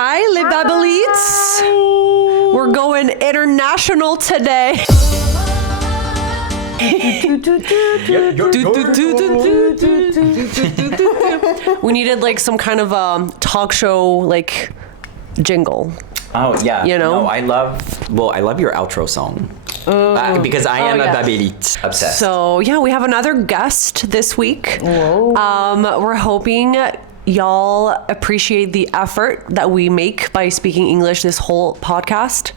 Hi, Les Babellettes. We're going international today. We needed like some kind of talk show like jingle. Oh yeah, you know. No, I love your outro song because I am a Babellette obsessed. So yeah, we have another guest this week. We're hoping y'all appreciate the effort that we make by speaking English this whole podcast.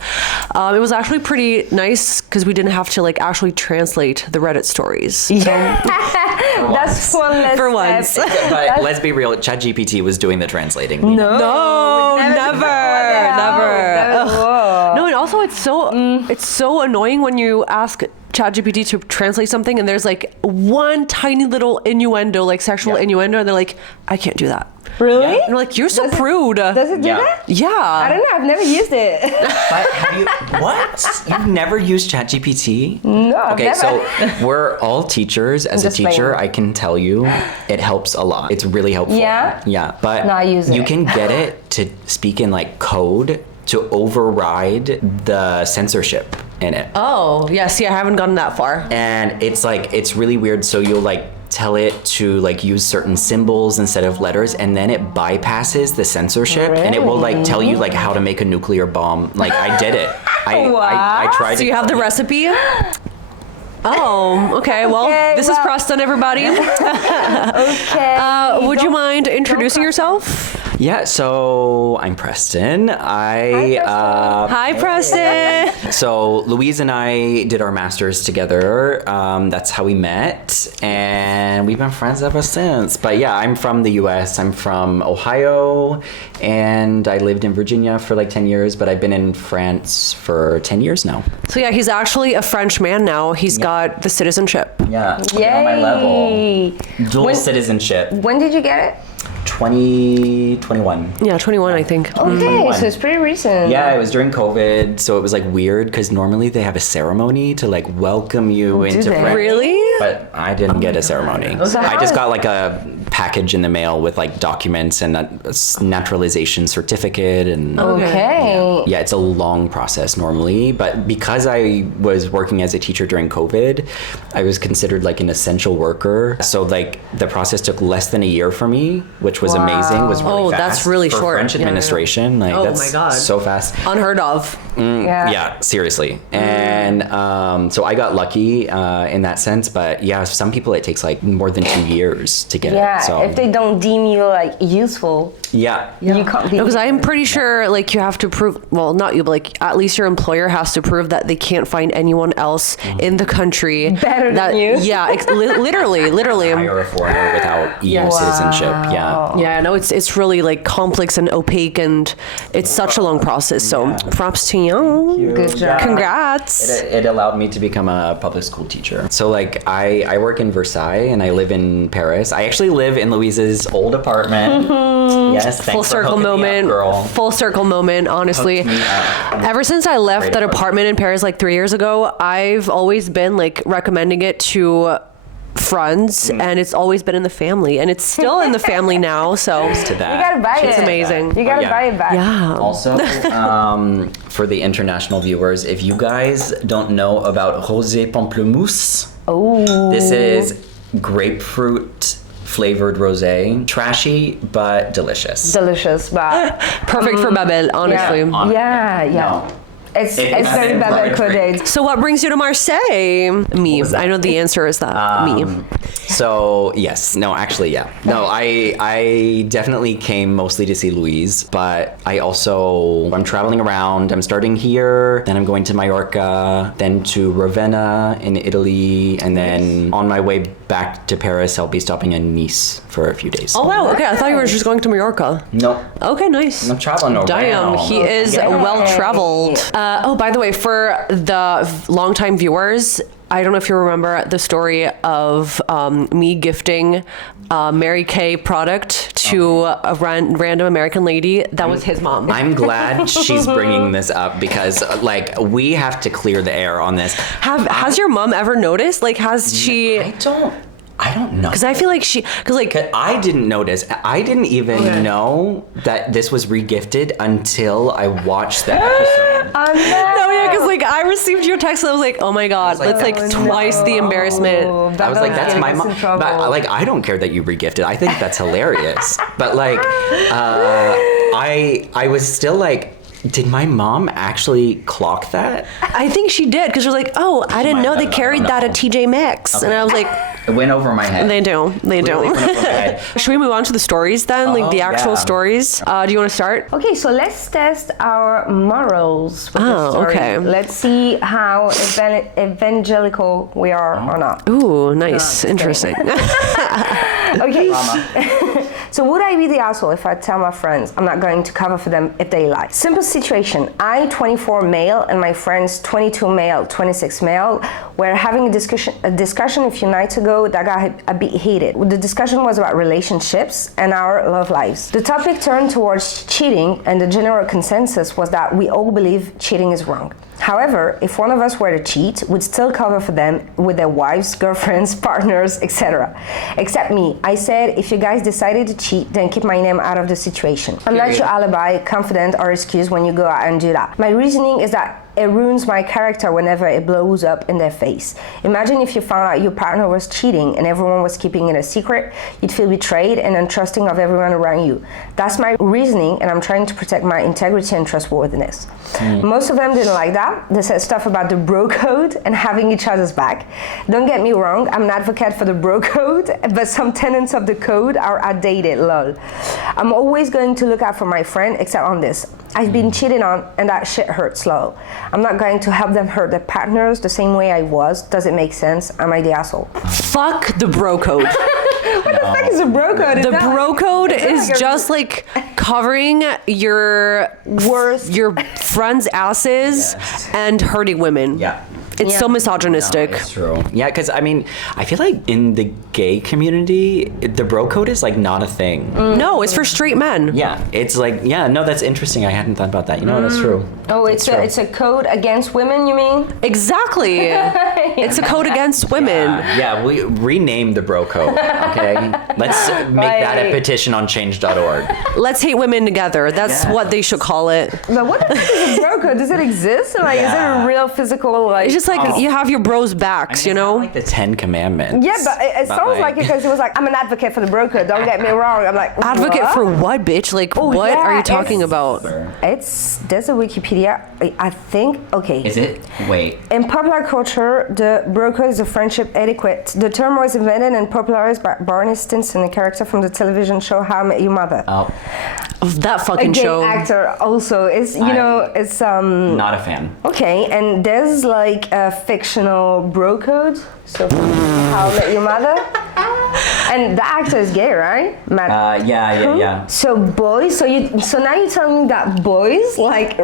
It was actually pretty nice because we didn't have to like actually translate the Reddit stories. So, That's one less for once. But let's be real, ChatGPT was doing the translating. No, never. No, and also it's so annoying when you ask ChatGPT to translate something and there's like one tiny little innuendo, like sexual innuendo, and they're like, I can't do that. Really? And they're like, you're so prude. Does it do that? Yeah. I don't know. I've never used it. But have you? What? You've never used ChatGPT? No, I've Okay, never. so we're all teachers. As a Just teacher, playing. I can tell you, it helps a lot. It's really helpful. Yeah? Yeah, but No, I use you it. can get it to speak in like code to override the censorship in it. Oh, yeah. See, I haven't gotten that far. And it's like, it's really weird. So you'll like tell it to like use certain symbols instead of letters, and then it bypasses the censorship and it will like tell you like how to make a nuclear bomb. Like I did it. I tried So it. you have the recipe? Oh, okay. Well, Okay, this is Preston, everybody. Okay. Would you mind introducing yourself? Yeah, so I'm Preston. Hi, Preston. So Louise and I did our masters together. That's how we met, and we've been friends ever since. But yeah, I'm from the US. I'm from Ohio, and I lived in Virginia for like 10 years, but I've been in France for 10 years now. So yeah, he's actually a French man now. He's got the citizenship. Yeah, Yay. on my level. Dual citizenship. When did you get it? 2021. Yeah, 21, I think. Okay, 21. so it's pretty recent. Yeah, it was during COVID, so it was like weird because normally they have a ceremony to like welcome you into they? France. Really? But I didn't get a ceremony. So I how just is- got like a package in the mail with like documents and a naturalization certificate and Okay. yeah, it's a long process normally, but because I was working as a teacher during COVID, I was considered like an essential worker. So like the process took less than a year for me, which was amazing. It was really Oh, fast that's really for short. French Yeah. administration. Like Oh that's my God. so fast. Unheard of. Yeah, seriously. And so I got lucky in that sense, but yeah, some people it takes like more than 2 years to get Yeah, it. So if they don't deem you like useful, yeah. you can't be. Because I'm pretty sure like you have to prove, well, not you, but like at least your employer has to prove that they can't find anyone else in the country Better that, than you. Yeah, literally. Hire a foreigner without EU citizenship. Yeah. Yeah, no, it's really like complex and opaque, and it's such a long process. So props to you. Good job. Congrats. It allowed me to become a public school teacher. So like I work in Versailles and I live in Paris. I actually live in Louise's old apartment. Yes, thanks Full for circle hooking me up, moment. girl. Full circle moment, honestly. Hooked me up. Ever since I left Great that apartment. apartment in Paris like 3 years ago, I've always been like recommending it to friends, and it's always been in the family, and it's still in the family now. So To that. You gotta buy it. it's amazing. You gotta Yeah. buy it back. Yeah. Also, for the international viewers, if you guys don't know about Rosé Pamplemousse, this is grapefruit flavored rosé. Trashy, but delicious. Delicious, but Perfect for Babelle, honestly. yeah. No. It's It very hasn't Babelle gluten-free. coded. So what brings you to Marseille? Me. I know the answer is that. Me. So yes, no, actually, yeah, no, I definitely came mostly to see Louise, but I'm traveling around. I'm starting here, then I'm going to Mallorca, then to Ravenna in Italy, and then on my way back to Paris, I'll be stopping in Nice for a few days. Oh wow, okay, I thought you were just going to Mallorca. No, Okay, nice. I'm traveling around. Damn, he is well traveled. Oh, by the way, for the longtime viewers, I don't know if you remember the story of me gifting Mary Kay product to a random American lady. That was his mom. I'm glad she's bringing this up because, like, we have to clear the air on this. Has your mom ever noticed? Like, has she? I don't. I don't know. Because I feel like I didn't notice. I didn't even know that this was regifted until I watched the episode. Oh, no, yeah, because like I received your text and I was like, oh my god, like, that's like twice the embarrassment. I was like, that's my mom. But like, I don't care that you regifted. I think that's hilarious. But like, I was still like, did my mom actually clock that? I think she did because she was like, oh, I didn't know they carried that at TJ Maxx. Okay. And I was like, it went over my head. They do. Literally went over my head. Should we move on to the stories then? Like the actual stories? Do you want to start? Okay, so let's test our morals with the story. Okay. Let's see how evangelical we are or not. Ooh, nice. Interesting. Okay. So would I be the asshole if I tell my friends I'm not going to cover for them if they lie? Simple situation. I, 24 male, and my friends, 22 male, 26 male, were having a discussion a few nights ago that got a bit heated. The discussion was about relationships and our love lives. The topic turned towards cheating, and the general consensus was that we all believe cheating is wrong. However, if one of us were to cheat, we'd still cover for them with their wives, girlfriends, partners, etc. Except me. I said, if you guys decided to cheat, then keep my name out of the situation. I'm not your alibi, confidant, or excuse when you go out and do that. My reasoning is that it ruins my character whenever it blows up in their face. Imagine if you found out your partner was cheating and everyone was keeping it a secret. You'd feel betrayed and untrusting of everyone around you. That's my reasoning, and I'm trying to protect my integrity and trustworthiness. Most of them didn't like that. They said stuff about the bro code and having each other's back. Don't get me wrong, I'm an advocate for the bro code, but some tenets of the code are outdated, lol. I'm always going to look out for my friend, except on this. I've been cheated on, and that shit hurts, lol. I'm not going to help them hurt their partners the same way I was. Does it make sense? Am I the asshole? Fuck the bro code. What the fuck is a bro code? The bro code is just like covering your friends' asses and hurting women. Yeah. It's so misogynistic. It's true. Yeah, because I mean, I feel like in the gay community, the bro code is like not a thing. No, it's for straight men. Yeah, it's like, yeah, no, that's interesting. I hadn't thought about that. You know, that's true. Oh, it's a code against women, you mean? Exactly. It's a code against women. Yeah, we rename the bro code, okay? Let's make that a petition on change.org. Let's hate women together. That's what they should call it. But what the fuck is a bro code? Does it exist? Like, is it a real physical, like... It's just like you have your bros' backs, you know? Like the 10 Commandments. Yeah, but it sounds like it because he was like, I'm an advocate for the bro code, don't get me wrong. I'm like, Advocate what? for what, bitch? Like, what are you talking about? There's a Wikipedia, I think, okay. Is it? Wait. In popular culture, the bro code is a friendship etiquette. The term was invented and popularized by Barney Stinson, a character from the television show How I Met Your Mother. Oh. That fucking A gay show. actor also. It's, you know, it's... Not a fan. Okay, and there's like a fictional bro code. So from How I Met Your Mother. And the actor is gay, right? Matt. Yeah. So boys, so now you're telling me that boys, like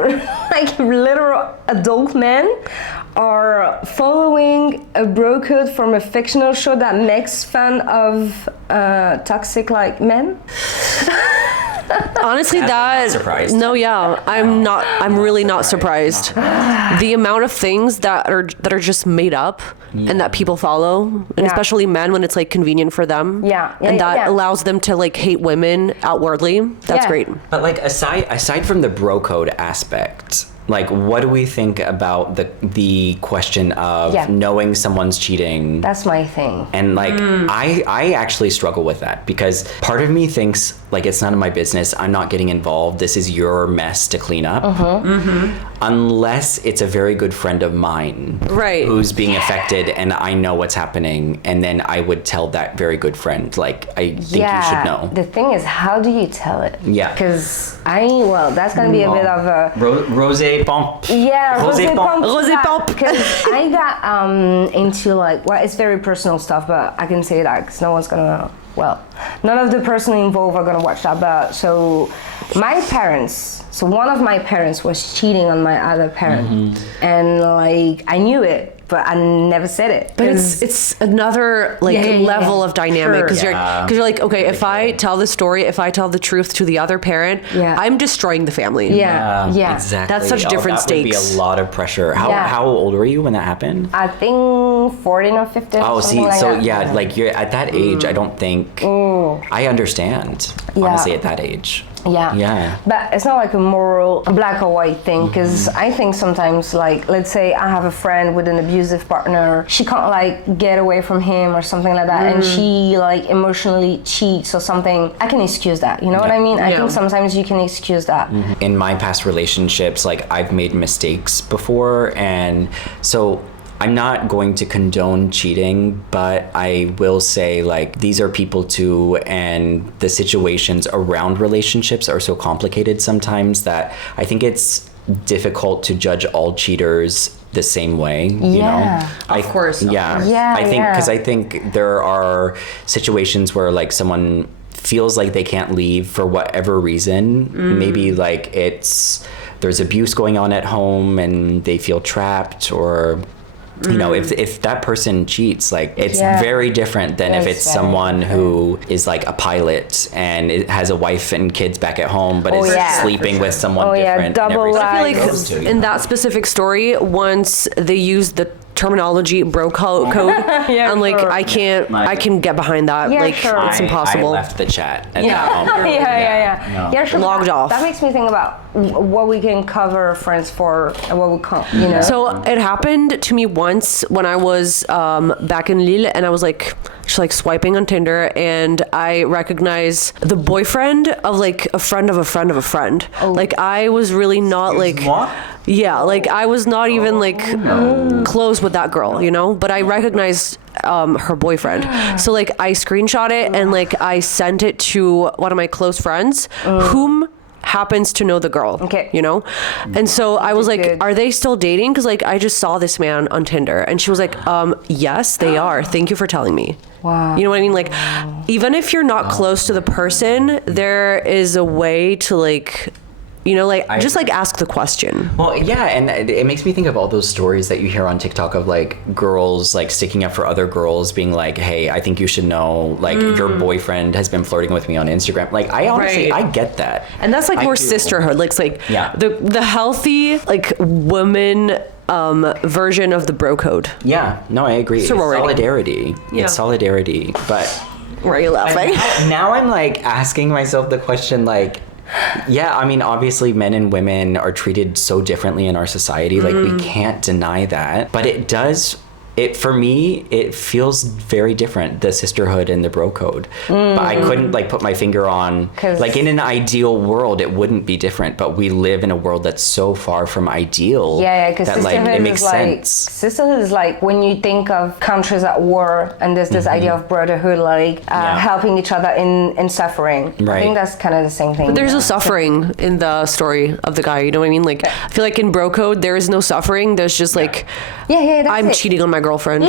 literal adult men, are following a bro code from a fictional show that makes fun of toxic like men? Honestly, that surprised. No, yeah, I'm really not surprised. The amount of things that are just made up and that people follow, and especially men when it's like convenient for them. And that allows them to like hate women outwardly. That's great. But like aside from the bro code aspect, like what do we think about the question of knowing someone's cheating? That's my thing. And like I actually struggle with that because part of me thinks like it's none of my business. I'm not getting involved. This is your mess to clean up. Unless it's a very good friend of mine who's being affected and I know what's happening, and then I would tell that very good friend, like, I think you should know. The thing is, how do you tell it? Yeah. Because that's going to be a bit of a... Rosé pomp. Yeah, rosé pomp. Rosé pomp. Because I got into like, it's very personal stuff, but I can say that because no one's going to... Well, none of the person involved are going to watch that, but so my parents... So one of my parents was cheating on my other parent, and like I knew it, but I never said it. But it's another level of dynamic because you're like, okay, if I tell the story, if I tell the truth to the other parent, I'm destroying the family. Yeah. Exactly. That's such different stakes. That would be a lot of pressure. How old were you when that happened? I think 14 or 15. Oh, see, like so that. like you're at that age. I don't think I understand. Honestly, at that age. Yeah. But it's not like a moral black or white thing, because I think sometimes, like, let's say I have a friend with an abusive partner, she can't like get away from him or something like that, and she like emotionally cheats or something. I can excuse that. You know what I mean? I think sometimes you can excuse that. In my past relationships, like I've made mistakes before, and so I'm not going to condone cheating, but I will say like these are people too, and the situations around relationships are so complicated sometimes that I think it's difficult to judge all cheaters the same way, you know? Of course. I think because I think there are situations where like someone feels like they can't leave for whatever reason. Maybe like there's abuse going on at home and they feel trapped, or you know, if that person cheats, like it's very different than if it's someone who is like a pilot and it has a wife and kids back at home, but is sleeping with someone different. Double life. I feel like in that specific story, once they use the terminology bro code, I'm like, I can get behind that. It's impossible. I left the chat at that moment. Sure. Logged off. That makes me think about what we can cover friends for and what we can't, you know? So it happened to me once when I was back in Lille, and I was like just like swiping on Tinder, and I recognized the boyfriend of like a friend of a friend of a friend. Like I was really not like like I was not even like close with that girl, you know, but I recognized her boyfriend. So like I screenshot it and like I sent it to one of my close friends whom happens to know the girl, you know? And so I was like, are they still dating? Because like I just saw this man on Tinder, and she was like, yes, they are. Thank you for telling me. Wow. You know what I mean? Like, even if you're not close to the person, there is a way to like, you know, like just like ask the question. Well, yeah, and it makes me think of all those stories that you hear on TikTok of like girls like sticking up for other girls, being like, "Hey, I think you should know, like your boyfriend has been flirting with me on Instagram." Like, I honestly, I get that, and that's like more sisterhood. Like, it's like the healthy like woman version of the bro code. Yeah, no, I agree. Sorority. It's solidarity. It's solidarity, but. Why are you laughing? Now I'm like asking myself the question, like. Yeah, I mean, obviously men and women are treated so differently in our society. Like, we can't deny that. But for me, it feels very different, the sisterhood and the bro code. But I couldn't, like, put my finger on... Like, in an ideal world, it wouldn't be different. But we live in a world that's so far from ideal because that, like, it makes sense. Sisterhood is like when you think of countries at war, and there's this idea of brotherhood, like helping each other in suffering. I think that's kind of the same thing. But there's no suffering in the story of the guy, you know what I mean? Like, I feel like in bro code, there is no suffering. There's just like, I'm cheating on my girlfriend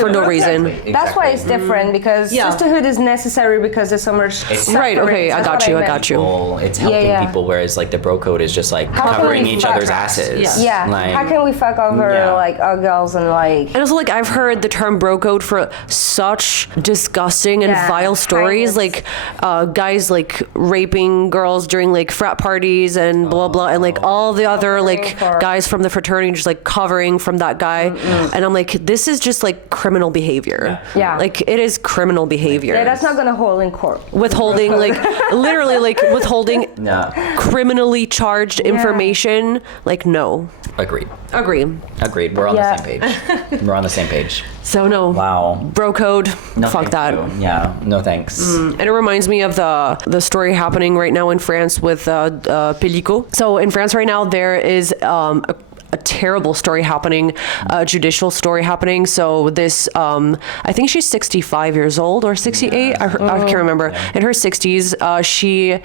for no reason. Exactly. That's why it's different, because sisterhood is necessary because there's so much suffering. Right, okay, I got you. It's helping people, whereas like the bro code is just like covering each other's asses. Like, how can we fuck over like our girls and like... And also, like, I've heard the term bro code for such disgusting and vile stories, like guys like raping girls during like frat parties and blah blah, and like all the other like guys from the fraternity just like covering from that guy. And I'm like, this is just like criminal behavior. Like, it is criminal behavior. That's not gonna hold in court. Withholding, like, literally, like, withholding criminally charged information, like, no. Agreed. Yeah. We're on the same page. We're on the same page. So no. Wow. Bro code. No, fuck that. Yeah. No thanks. And it reminds me of the story happening right now in France with Pellico. So in France right now, there is a terrible story happening, a judicial story happening. So this, I think she's 65 years old or 68. I can't remember. In her 60s, she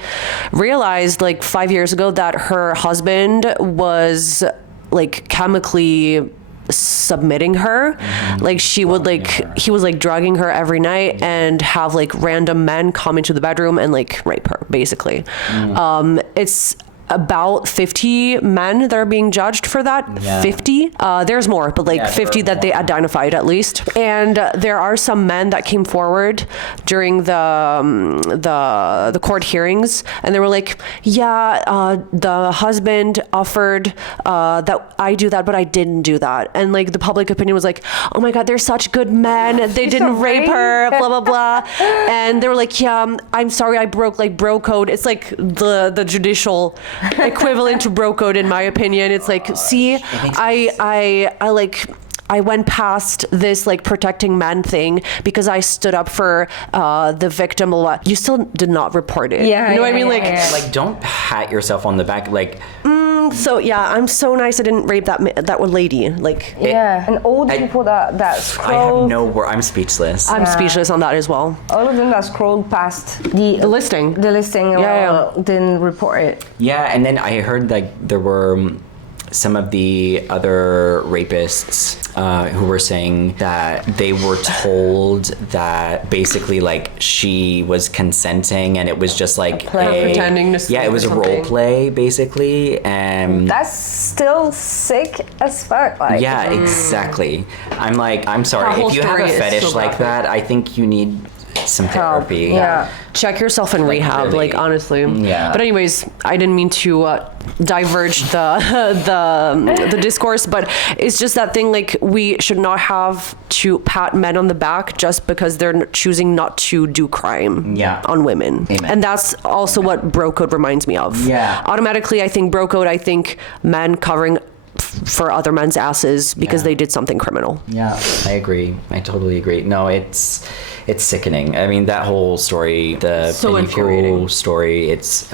realized like 5 years ago that her husband was like chemically submitting her. Like, she would like, he was like drugging her every night and have like random men come into the bedroom and like rape her, basically. It's about 50 men that are being judged for that. Yeah. 50. There's more, but like Yeah, 50 there are that they more. identified at least. And there are some men that came forward during the court hearings, and they were like, yeah, the husband offered that I do that, but I didn't do that. And like the public opinion was like, oh my God, they're such good men. They didn't rape her, blah, blah, blah. And they were like, yeah, I'm sorry, I broke like bro code. It's like the judicial equivalent to bro code, in my opinion. It's like, see, I went past this like protecting men thing because I stood up for the victim a lot. You still did not report it. Yeah, you know what I mean? Like, don't pat yourself on the back. Like, So yeah, I'm so nice I didn't rape that one lady. Like, and all the people that scroll. I have no word. I'm speechless. I'm speechless on that as well. All of them that scrolled past the listing. Didn't report it. Yeah, and then I heard like there were some of the other rapists who were saying that they were told that basically like she was consenting and it was just like pretending to it was a role something. play basically, and That's still sick as fuck. Like, yeah, exactly. I'm like, I'm sorry, whole if you have story a is fetish so like graphic. that, I think you need some therapy. Yeah. Check yourself in rehab, really. like honestly. Yeah. But anyways, I didn't mean to diverge the discourse, but it's just that thing. Like, we should not have to pat men on the back just because they're choosing not to do crime on women. Amen. And that's also what bro code reminds me of. Yeah. Automatically, I think bro code. I think men covering for other men's asses because they did something criminal. Yeah, I agree. I totally agree. No, it's sickening. I mean, that whole story, the So Benny infuriating. Fou story, it's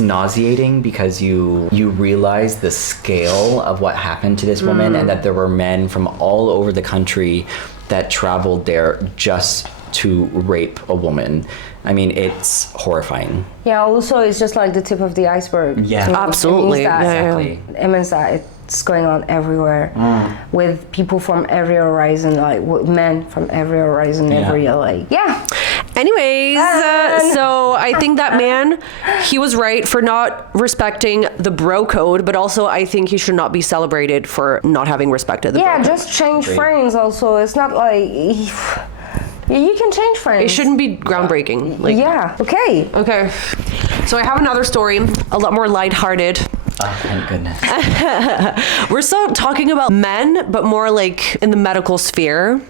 nauseating because you realize the scale of what happened to this woman and that there were men from all over the country that traveled there just to rape a woman. I mean, it's horrifying. Yeah, also it's just like the tip of the iceberg. Yeah. You know, Absolutely. It means that it's going on everywhere with people from every horizon, like with men from every horizon, every like. Yeah. Anyways, so I think that man, he was right for not respecting the bro code, but also I think he should not be celebrated for not having respected the bro code. Just change friends also. It's not like... You can change friends. It shouldn't be groundbreaking. Like, Okay. Okay. So I have another story, a lot more lighthearted. Oh, thank goodness. We're still talking about men, but more like in the medical sphere.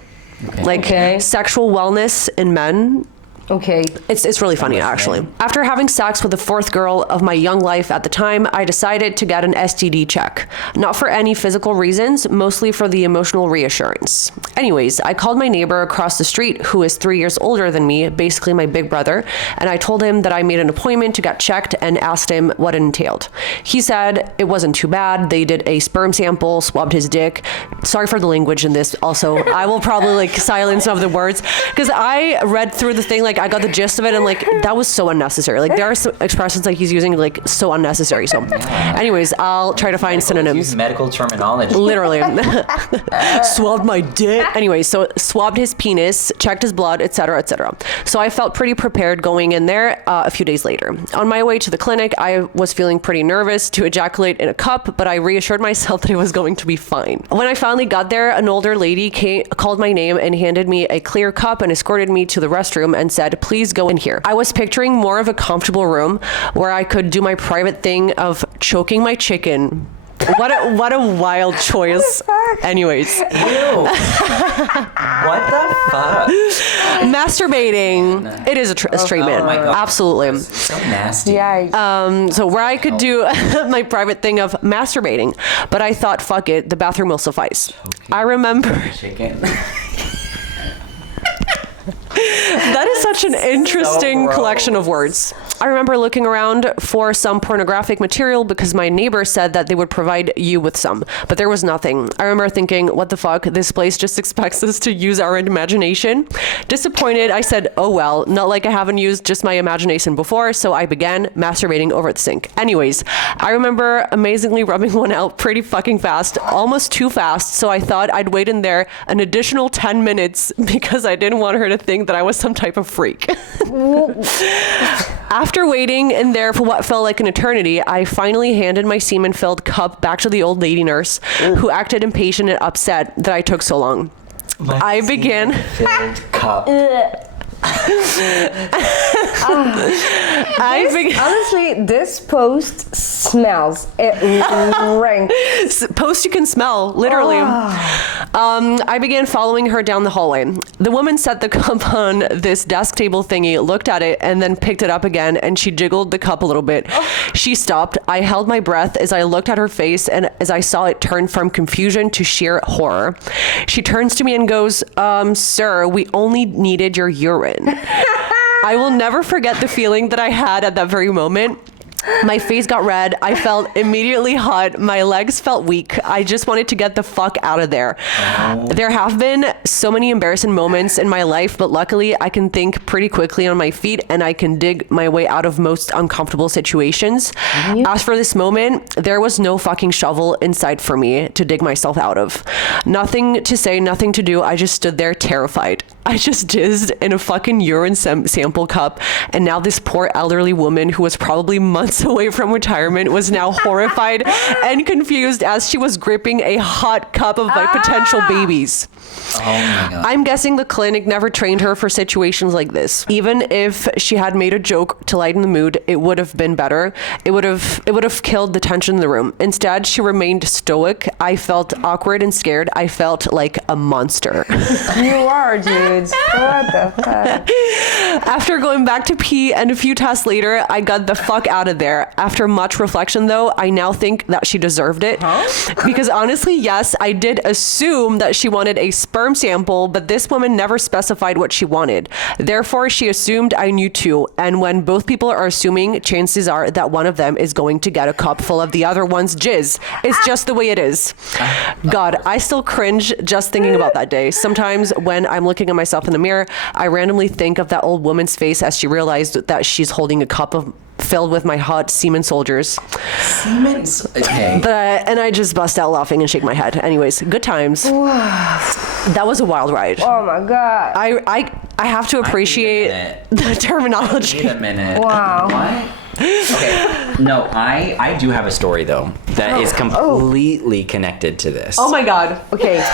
Okay. Like sexual wellness in men. Okay. It's really funny, actually. After having sex with the fourth girl of my young life at the time, I decided to get an STD check. Not for any physical reasons, mostly for the emotional reassurance. Anyways, I called my neighbor across the street, who is 3 years older than me, basically my big brother, and I told him that I made an appointment to get checked and asked him what it entailed. He said it wasn't too bad. They did a sperm sample, swabbed his dick. Sorry for the language in this also. I will probably like silence some of the words because I read through the thing, like I got the gist of it, and like that was so unnecessary. Like there are some expressions like he's using like so unnecessary. So anyways, I'll try to find synonyms. Use medical terminology. Literally. Swabbed my dick. Anyway, so swabbed his penis, checked his blood, etc., etc. So I felt pretty prepared going in there a few days later. On my way to the clinic, I was feeling pretty nervous to ejaculate in a cup, but I reassured myself that it was going to be fine. When I finally got there, an older lady called my name and handed me a clear cup and escorted me to the restroom and said, please go in here. I was picturing more of a comfortable room where I could do my private thing of choking my chicken. What a wild choice. Anyways. Ew. What the fuck? Masturbating. It is a straight man. Oh my God. Absolutely. So nasty. Yeah. So where I could do my private thing of masturbating, but I thought, fuck it, the bathroom will suffice. Okay. I remember. Chicken. That is such an interesting gross. collection of words. I remember looking around for some pornographic material because my neighbor said that they would provide you with some, but there was nothing. I remember thinking, what the fuck? This place just expects us to use our imagination. Disappointed, I said, oh well, not like I haven't used just my imagination before, so I began masturbating over the sink. Anyways, I remember amazingly rubbing one out pretty fucking fast, almost too fast, so I thought I'd wait in there an additional 10 minutes because I didn't want her to think that I was some type of freak. After waiting in there for what felt like an eternity, I finally handed my semen-filled cup back to the old lady nurse, who acted impatient and upset that I took so long. I began... Filled cup. Honestly, this post smells. It ranks. Post you can smell, literally. I began following her down the hallway. The woman set the cup on this desk table thingy, looked at it, and then picked it up again, and she jiggled the cup a little bit. She stopped. I held my breath as I looked at her face, and as I saw it turn from confusion to sheer horror. She turns to me and goes, sir, we only needed your urine. I will never forget the feeling that I had at that very moment. My face got red. I felt immediately hot. My legs felt weak. I just wanted to get the fuck out of there. There have been so many embarrassing moments in my life, but luckily I can think pretty quickly on my feet and I can dig my way out of most uncomfortable situations. As for this moment, there was no fucking shovel in sight for me to dig myself out of. Nothing to say, nothing to do. I just stood there terrified. I just jizzed in a fucking urine sample cup, and now this poor elderly woman who was probably months away from retirement was now horrified and confused as she was gripping a hot cup of my potential babies. Oh my God. I'm guessing the clinic never trained her for situations like this. Even if she had made a joke to lighten the mood, it would have been better. It would have killed the tension in the room. Instead, she remained stoic. I felt awkward and scared. I felt like a monster. You are, dudes. What the fuck? After going back to pee and a few tests later, I got the fuck out of there. After much reflection, though, I now think that she deserved it. Because honestly, yes, I did assume that she wanted a sperm sample, but this woman never specified what she wanted. Therefore, she assumed I knew too. And when both people are assuming, chances are that one of them is going to get a cup full of the other one's jizz. It's just the way it is. God, I still cringe just thinking about that day. Sometimes when I'm looking at myself in the mirror, I randomly think of that old woman's face as she realized that she's holding a cup filled with my hot semen soldiers. Okay. And I just bust out laughing and shake my head. Anyways, good times. That was a wild ride. Oh my God. I have to appreciate the terminology. Wait a minute. Wow. What? Okay. No, I do have a story though that is completely connected to this. Oh my God. Okay.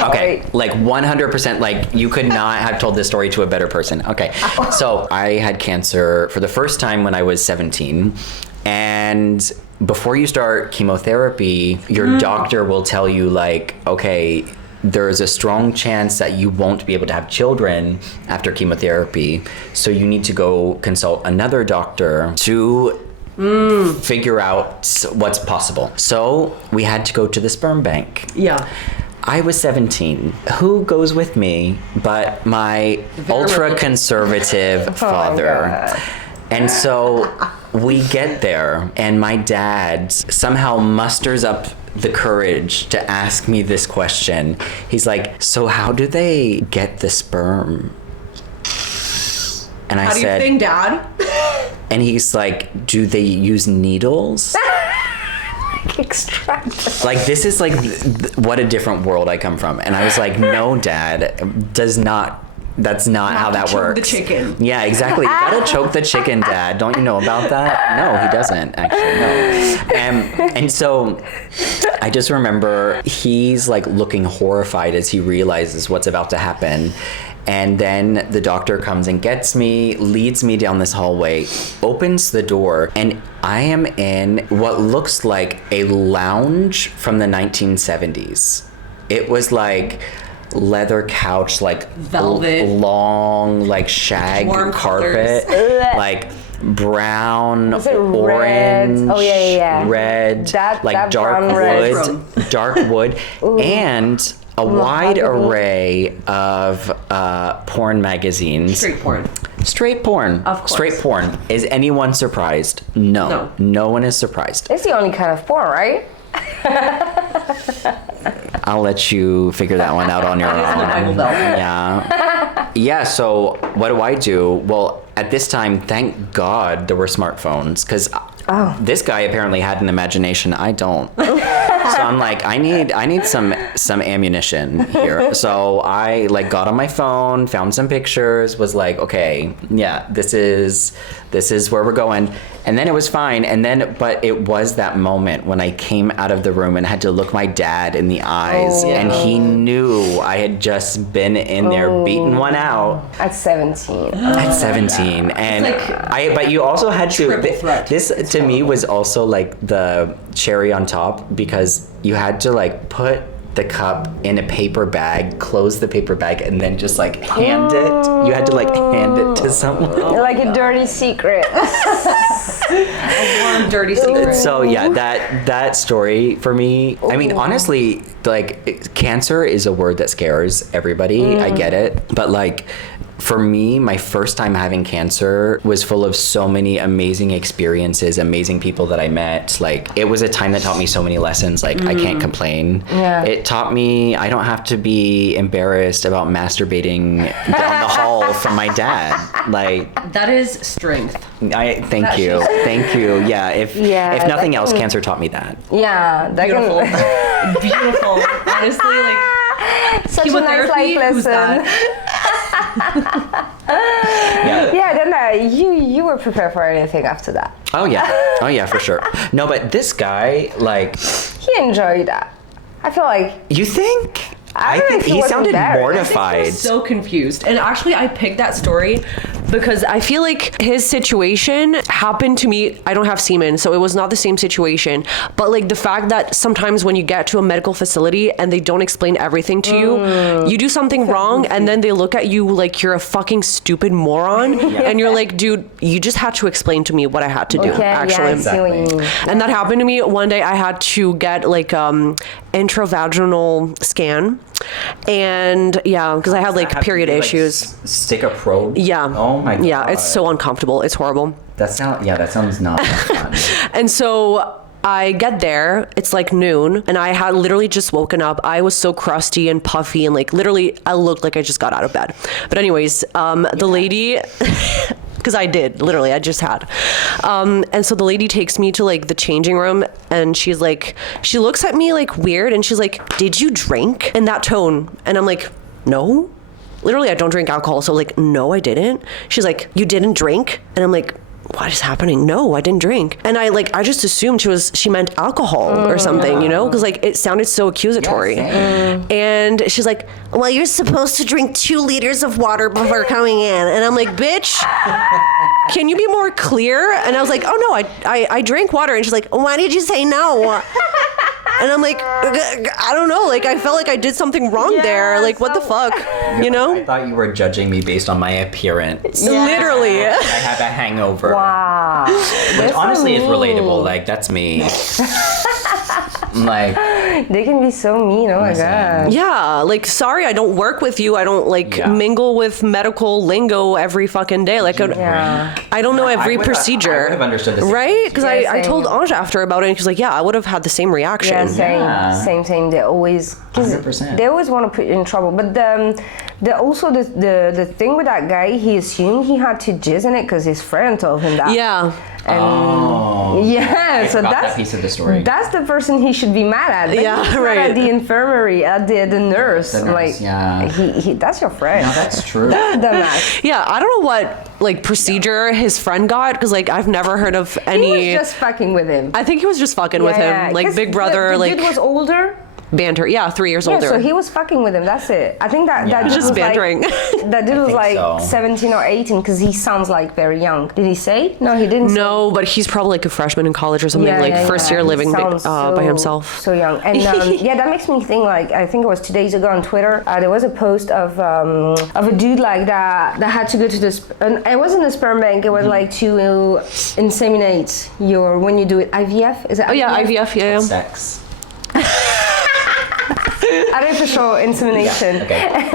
Okay, like 100%, like you could not have told this story to a better person. Okay, so I had cancer for the first time when I was 17, and before you start chemotherapy, your doctor will tell you like, okay, there's a strong chance that you won't be able to have children after chemotherapy, so you need to go consult another doctor to figure out what's possible. So we had to go to the sperm bank. Yeah. I was 17. Who goes with me but my ultra-conservative father? And so we get there, and my dad somehow musters up the courage to ask me this question. He's like, so how do they get the sperm? And I said, How do you think, Dad? And he's like, do they use needles? Extract. Like, this is like, what a different world I come from. And I was like, no, Dad, that's not how that works. The chicken. Yeah, exactly. You gotta choke the chicken, Dad. Don't you know about that? No, he doesn't, actually, no. And so I just remember he's like looking horrified as he realizes what's about to happen. And then the doctor comes and gets me, leads me down this hallway, opens the door, and I am in what looks like a lounge from the 1970s. It was like leather couch, like velvet, long, like shag warm carpet, like brown, Was it orange, red? Oh, yeah. red, like that dark brown wood, dark wood, and a wide array of porn magazines. Straight porn. Of course. Straight porn. Is anyone surprised? No. No one is surprised. It's the only kind of porn, right? I'll let you figure that one out on your own. Yeah. Yeah, so what do? Well, at this time, thank God there were smartphones, because This guy apparently had an imagination. I don't. So I'm like, I need some ammunition here. So I like got on my phone, found some pictures, was like, okay, yeah, this is where we're going. And then it was fine. But it was that moment when I came out of the room and had to look my dad in the eyes, and he knew I had just been in there beating one out. At 17. At 17, and but you also had to. This to me was also like the cherry on top, because you had to like put the cup in a paper bag, close the paper bag, and then just like hand it. You had to like hand it to someone. Like a dirty secret. A warm, dirty secret. So yeah, that story for me. I mean, honestly, like cancer is a word that scares everybody. I get it, but like. For me, my first time having cancer was full of so many amazing experiences, amazing people that I met. Like, it was a time that taught me so many lessons. Like, I can't complain. Yeah. It taught me I don't have to be embarrassed about masturbating down the hall from my dad. Like, that is strength. Thank you. Yeah, if nothing else, cancer taught me that. Yeah, that Beautiful. Beautiful. Honestly, like, such a nice life lesson. Then you were prepared for anything after that. Oh yeah, for sure. No, but this guy, like, he enjoyed that. I feel like. You think? I think he sounded mortified. I was so confused. And actually, I picked that story because I feel like his situation happened to me. I don't have semen, so it was not the same situation. But like the fact that sometimes when you get to a medical facility and they don't explain everything to you, you do something wrong, and then they look at you like you're a fucking stupid moron, and you're like, dude, you just had to explain to me what I had to do. Actually, exactly. And that happened to me one day. I had to get like intravaginal scan. And because I had like period issues. Stick a probe? Yeah. Oh my god. Yeah, it's so uncomfortable. It's horrible. That sounds not fun. And so I get there, it's like noon, and I had literally just woken up. I was so crusty and puffy, and like literally I looked like I just got out of bed. But anyways, the lady because I did, literally, I just had. And so the lady takes me to like the changing room, and she's like, she looks at me like weird, and she's like, did you drink? In that tone. And I'm like, no. Literally, I don't drink alcohol. So like, no, I didn't. She's like, you didn't drink? And I'm like, what is happening? No, I didn't drink. And I just assumed she meant alcohol or something, you know? Because like it sounded so accusatory. Yes. And she's like, well, you're supposed to drink 2 liters of water before coming in. And I'm like, bitch, can you be more clear? And I was like, oh no, I drank water. And she's like, why did you say no? And I'm like, I don't know. Like, I felt like I did something wrong there. Like, what the fuck? You know? I thought you were judging me based on my appearance. Yeah. Literally. I have a hangover. Wow. Which honestly is relatable. Like, that's me. Like, they can be so mean. Oh my god. Yeah. Like, sorry, I don't work with you. I don't mingle with medical lingo every fucking day. Like, I don't know every procedure. I would have understood this. Right? Because I told Ange after about it, and she's like, yeah, I would have had the same reaction. Same. They always, 100%. They always want to put you in trouble. But the thing with that guy, he assumed he had to jizz in it because his friend told him that. Yeah. And so that's that piece of the story. That's the person he should be mad at. Like, he's mad at the infirmary, at the nurse. Like, he that's your friend. No, that's true. That's dumbass. Yeah, I don't know what like procedure his friend got, because like I've never heard of any. He was just fucking with him. I think he was just fucking with him, like Big Brother. The dude was older. Banter, 3 years older. So he was fucking with him. That's it. I think that dude just was bantering. That dude was like 17 or 18 because he sounds like very young. Did he say? No, he didn't. No, but he's probably like a freshman in college or something. First year living by himself. So young. And that makes me think. Like, I think it was 2 days ago on Twitter. There was a post of a dude like that had to go to this. It wasn't a sperm bank. It was like to inseminate when you do it. IVF. Is it? Oh yeah, IVF. Yeah. Sex. Artificial insemination.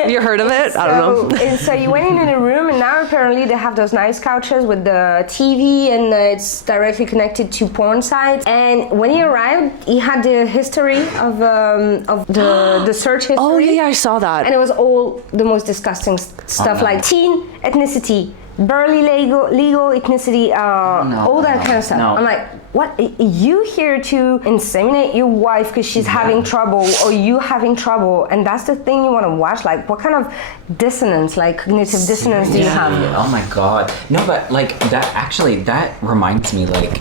You heard of it? I don't know. And so you went in a room, and now apparently they have those nice couches with the TV, and it's directly connected to porn sites. And when he arrived, he had the history of the search history. Oh yeah, I saw that. And it was all the most disgusting stuff, like teen, ethnicity, barely legal ethnicity, all that kind of stuff. I'm like, what, you here to inseminate your wife because she's having trouble, or you having trouble, and that's the thing you want to watch? Like, what kind of dissonance, like cognitive dissonance do you have? Oh my God. No, but like that reminds me, like,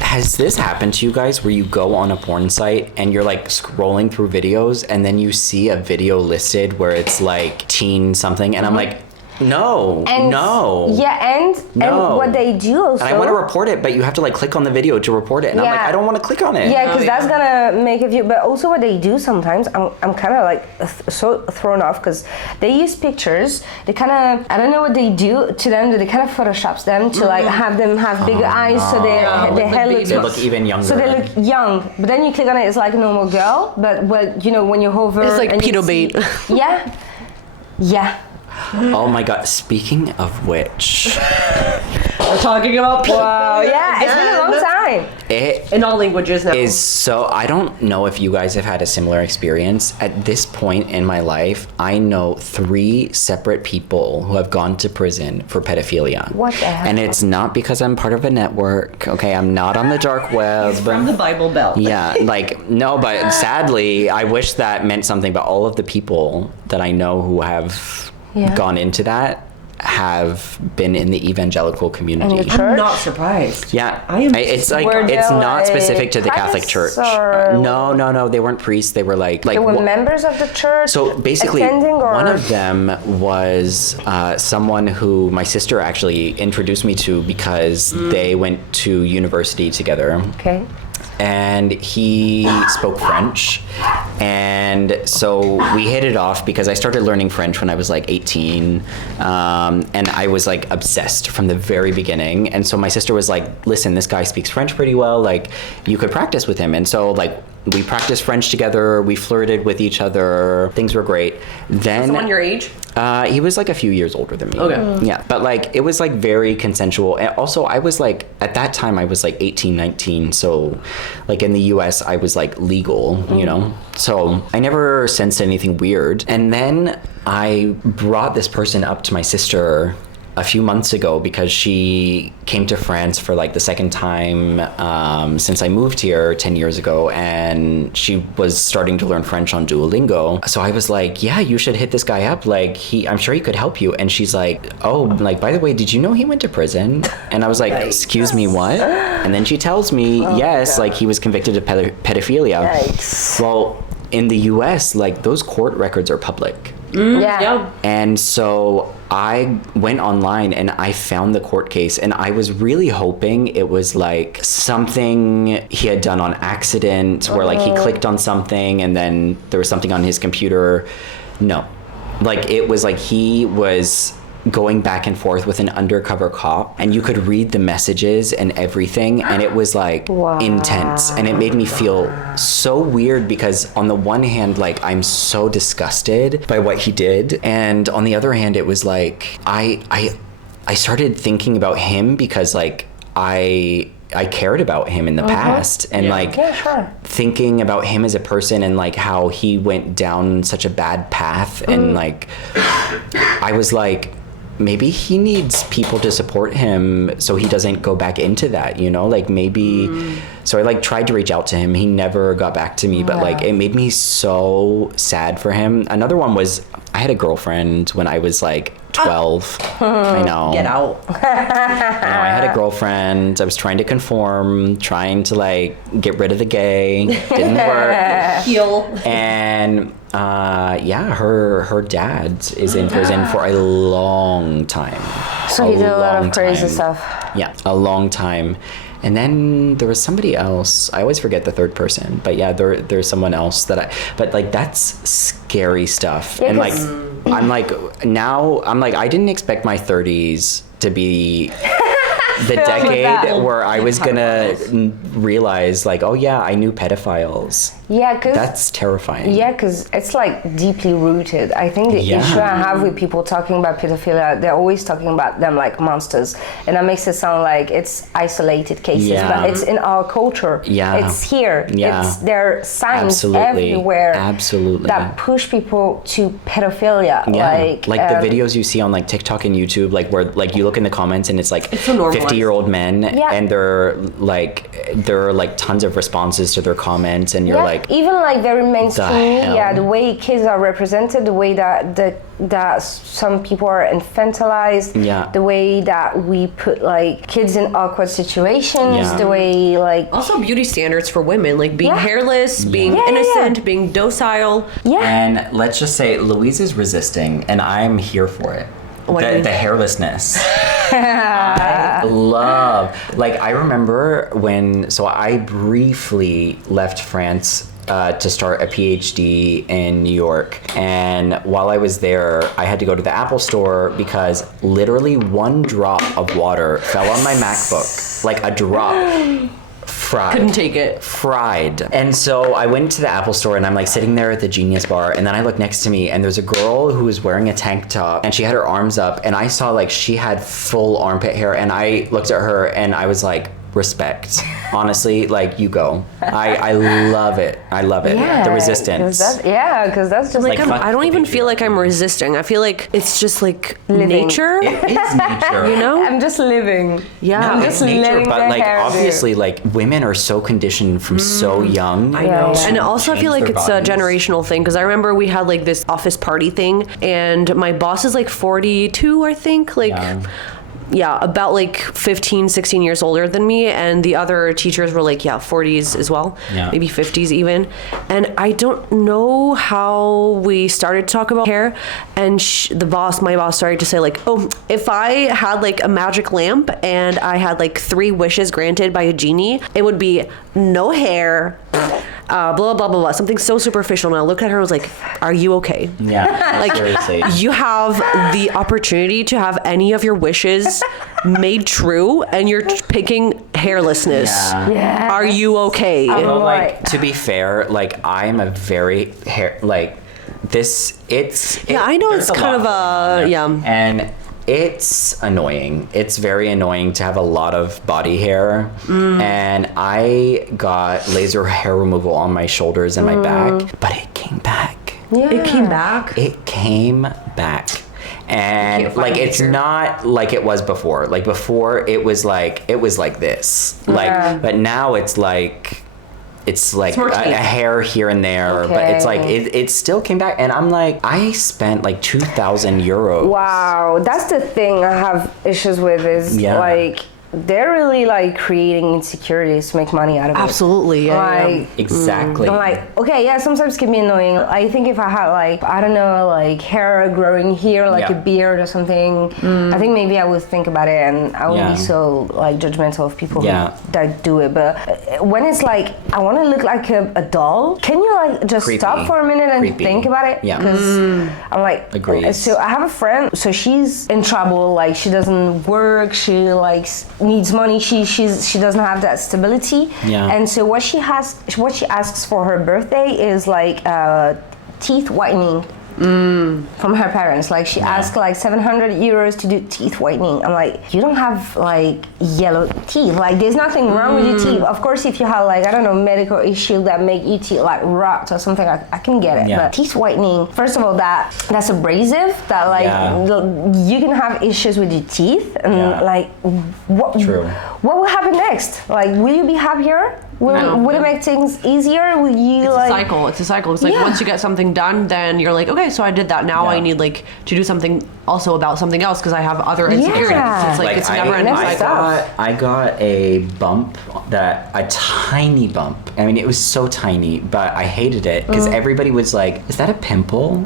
has this happened to you guys where you go on a porn site and you're like scrolling through videos and then you see a video listed where it's like teen something, and I'm like, no. Yeah, and what they do also. And I want to report it, but you have to like click on the video to report it, and I'm like, I don't want to click on it. Yeah, because that's gonna make a view. But also, what they do sometimes, I'm kind of like so thrown off because they use pictures. They kind of, I don't know what they do to them. They kind of photoshops them to like have them have bigger eyes, so their hair looks. They look even younger. So they look young, but then you click on it, it's like a normal girl. But when you hover, it's like pedo bait. Yeah. Oh my God! Speaking of which, We're talking about porn. Wow, yeah, it's been a long time. it In all languages now. is so. I don't know if you guys have had a similar experience. At this point in my life, I know 3 separate people who have gone to prison for pedophilia. What the hell? And it's not because I'm part of a network. Okay, I'm not on the dark web. From the Bible Belt. Yeah, like, no, but sadly, I wish that meant something, but all of the people that I know who have gone into that have been in the evangelical community. In the church? I'm not surprised. Yeah, It's like, Were it's they, not like, specific to the Catholic priests Church. or- No, they weren't priests. They were like They were members of the church. so basically, attending, or? one of them was someone who my sister actually introduced me to because they went to university together. Okay. And he spoke French, and so we hit it off because I started learning French when I was like 18, and I was like obsessed from the very beginning. And so my sister was like, listen, this guy speaks French pretty well, like you could practice with him. And so like we practiced French together, we flirted with each other, things were great. Then Someone your age? he was like a few years older than me. Okay. Yeah, but like it was like very consensual. And also I was like, at that time I was like 18, 19. So like in the US I was like legal, you know? So I never sensed anything weird. And then I brought this person up to my sister a few months ago because she came to France for like the second time since I moved here 10 years ago, and she was starting to learn French on Duolingo. So I was like, yeah, you should hit this guy up. Like I'm sure he could help you. And she's like, oh, like, by the way, did you know he went to prison? And I was like, excuse me, what? And then she tells me, yes, like he was convicted of pedophilia. Yikes. Well, in the US, like those court records are public. Yeah. And so I went online and I found the court case, and I was really hoping it was like something he had done on accident, where like he clicked on something and then there was something on his computer. No, like it was like he was going back and forth with an undercover cop, and you could read the messages and everything, and it was like intense, and it made me feel so weird because on the one hand, like I'm so disgusted by what he did, and on the other hand, it was like I started thinking about him because like I cared about him in the past, and thinking about him as a person and like how he went down such a bad path, and like I was like, maybe he needs people to support him so he doesn't go back into that, you know, like maybe. So I like tried to reach out to him. He never got back to me, but like it made me so sad for him. Another one was I had a girlfriend when I was like 12. I know. Get out. I had a girlfriend. I was trying to conform, trying to like get rid of the gay. Didn't work. Heal. And her dad is in prison for a long time. So he did a lot of crazy stuff. Yeah, a long time. And then there was somebody else. I always forget the third person, but yeah, there's someone else but like that's scary stuff. Yeah, and like I'm like I didn't expect my 30s to be the decade where I was gonna realize like, oh yeah, I knew pedophiles. Yeah, because that's terrifying. Yeah, because it's like deeply rooted. I think the issue I have with people talking about pedophilia, they're always talking about them like monsters, and that makes it sound like it's isolated cases, but it's in our culture. Yeah, it's here. Yeah, there are signs everywhere. Absolutely. That push people to pedophilia. Yeah, like the videos you see on like TikTok and YouTube, like where like you look in the comments and it's like it's so normal. 50-year-old men, Yeah. and there are like tons of responses to their comments, and you're like, even like very mainstream media, hell? the way kids are represented, the way that some people are infantilized, Yeah. the way that we put like kids in awkward situations, Yeah. the way like Also, beauty standards for women, like being Yeah. hairless, being Yeah, yeah, innocent, yeah. being docile. yeah. and let's just say Louise is resisting, and I'm here for it. What do you The mean? hairlessness. I love. Like, I remember so I briefly left France to start a PhD in New York. And while I was there, I had to go to the Apple store because literally one drop of water fell on my MacBook. Like a drop. Fried. Couldn't take it. Fried. And so I went to the Apple store, and I'm like sitting there at the Genius bar, and then I look next to me, and there's a girl who was wearing a tank top, and she had her arms up, and I saw like she had full armpit hair, and I looked at her and I was like, respect. Honestly, like, you go. I love it. I love it. The resistance. Because that's just Like, Like, I don't even feel like I'm resisting. I feel like it's just like Living. nature. It is nature. You know? I'm just living. Yeah. I'm It's just nature, letting but the like hair do. obviously, like women are so conditioned from so young. I Yeah, know. yeah. And also I feel Change like their it's bodies. a generational thing because I remember we had like this office party thing and my boss is like 42, I think. Like, yeah, about like 15, 16 years older than me. And the other teachers were like, 40s as well. Yeah. Maybe 50s even. And I don't know how we started to talk about hair. And my boss started to say like, oh, if I had like a magic lamp and I had like 3 wishes granted by a genie, it would be no hair, blah, blah, blah, blah, something so superficial. And I looked at her and was like, are you okay? Yeah. Like, seriously. you have the opportunity to have any of your wishes made true, and you're picking hairlessness. Yeah. Yeah. Are you okay? Well, Right. like, to be fair, like I'm a very I know it's kind of and it's annoying. It's very annoying to have a lot of body hair. And I got laser hair removal on my shoulders and my back, but it came back. It came back. It came back. And Can't find like it it's here. not like it was before. Like before it was like this. Like but now it's like more a teeth. hair here and there, but it's like Okay. it still came back, and I'm like, I spent like 2,000 euros. Wow, that's the thing I have issues with is Yeah. like they're really like creating insecurities to make money out of it. Absolutely. Yeah, yeah. Like Exactly. I'm like, okay, yeah, sometimes it can be annoying. I think if I had like, I don't know, like hair growing here, like Yeah. a beard or something, I think maybe I would think about it and I would Yeah. be so like judgmental of people Yeah. that do it. But when it's like, I want to look like a doll, can you like just Creepy. stop for a minute and Creepy. think about it? Yeah. Because I'm like, Agreed. so I have a friend, so she's in trouble, like she doesn't work, she like needs money, she doesn't have that stability. Yeah. And so what she asks for her birthday is like teeth whitening. From her parents, like she asked like 700 euros to do teeth whitening. I'm like, you don't have like yellow teeth, like there's nothing wrong with your teeth. Of course, if you have like, I don't know, medical issue that make your teeth like rot or something, I can get it. Yeah. But teeth whitening, first of all, that's abrasive, that like you can have issues with your teeth, and Yeah. like what True. what will happen next? Like, will you be happier? No. Would it make things easier? Will you It's like a cycle. It's a cycle. It's like Yeah. once you get something done, then you're like, okay, so I did that. Now Yeah. I need like to do something also about something else because I have other insecurities. Yeah. It's like it's never ending never cycle. stops. I got a bump, a tiny bump. I mean, it was so tiny, but I hated it because everybody was like, is that a pimple?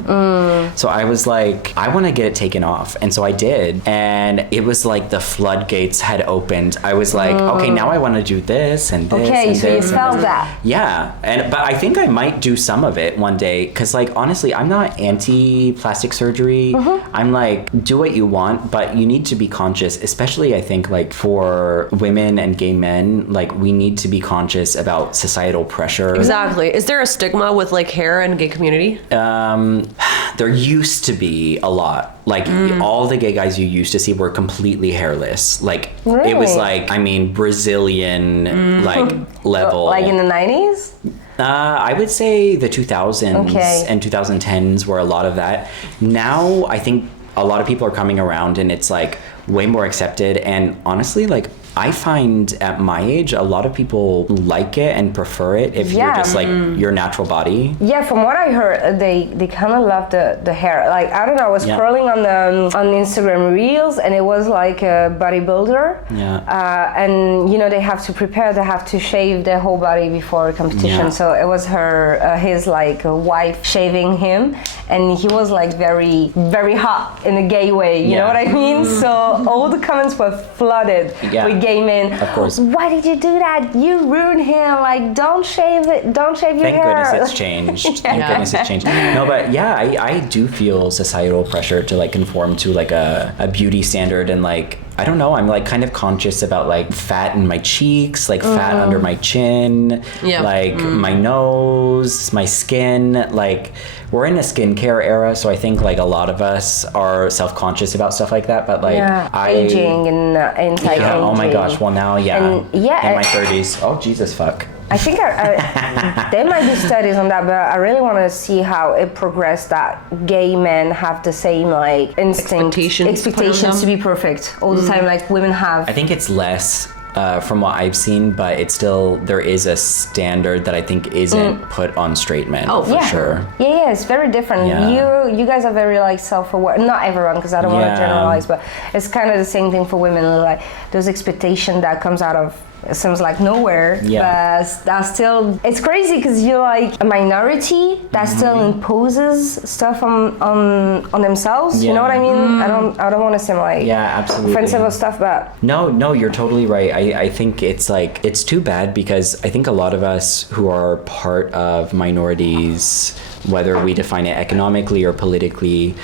So I was like, I want to get it taken off. And so I did. And it was like the floodgates had opened. I was like, okay, now I want to do this and this Okay, and so you this and felt this. that. Yeah. But I think I might do some of it one day because like, honestly, I'm not anti-plastic surgery. I'm like, do what you want, but you need to be conscious, especially I think like for women and gay men, like we need to be conscious about societal pressure. Exactly. Is there a stigma with like hair and gay community? There used to be a lot. Like all the gay guys you used to see were completely hairless. Like it was Really? like, I mean, Brazilian like level. like in the 90s? I would say the 2000s Okay. and 2010s were a lot of that. Now I think a lot of people are coming around and it's like way more accepted. And honestly, like, I find at my age, a lot of people like it and prefer it if you're just like your natural body. Yeah, from what I heard, they kind of love the hair. Like, I don't know, I was scrolling on Instagram Reels, and it was like a bodybuilder. Yeah. And, you know, they have to prepare, they have to shave their whole body before a competition. Yeah. So it was his like wife shaving him, and he was like very, very hot in a gay way. You know what I mean? So all the comments were flooded with gay men. Of course. Why did you do that? You ruined him. Like, don't shave it. Don't shave your hair. Thank goodness it's changed. Thank goodness it's changed. No, but yeah, I do feel societal pressure to like conform to like a beauty standard, and like, I don't know, I'm like kind of conscious about like fat in my cheeks, like fat under my chin, like my nose, my skin. Like, we're in a skincare era, so I think like a lot of us are self-conscious about stuff like that. But like, aging and anti-aging. Yeah, oh my gosh. Well, now, And, in my 30s. Oh, Jesus, fuck. I think there might be studies on that, but I really want to see how it progressed that gay men have the same like instinct, expectations to be perfect all the time, like women have. I think it's less from what I've seen, but it's still, there is a standard that I think isn't put on straight men. Oh, for sure. Yeah, it's very different. You guys are very like self-aware. Not everyone, because I don't want to generalize, but it's kind of the same thing for women. Like those expectations that comes out of, it seems like nowhere, but that's still, it's crazy because you're like a minority that still imposes stuff on themselves. You know what I mean? I don't want to seem like offensive or stuff, but no, you're totally right. I think it's like, it's too bad, because I think a lot of us who are part of minorities, whether we define it economically or politically,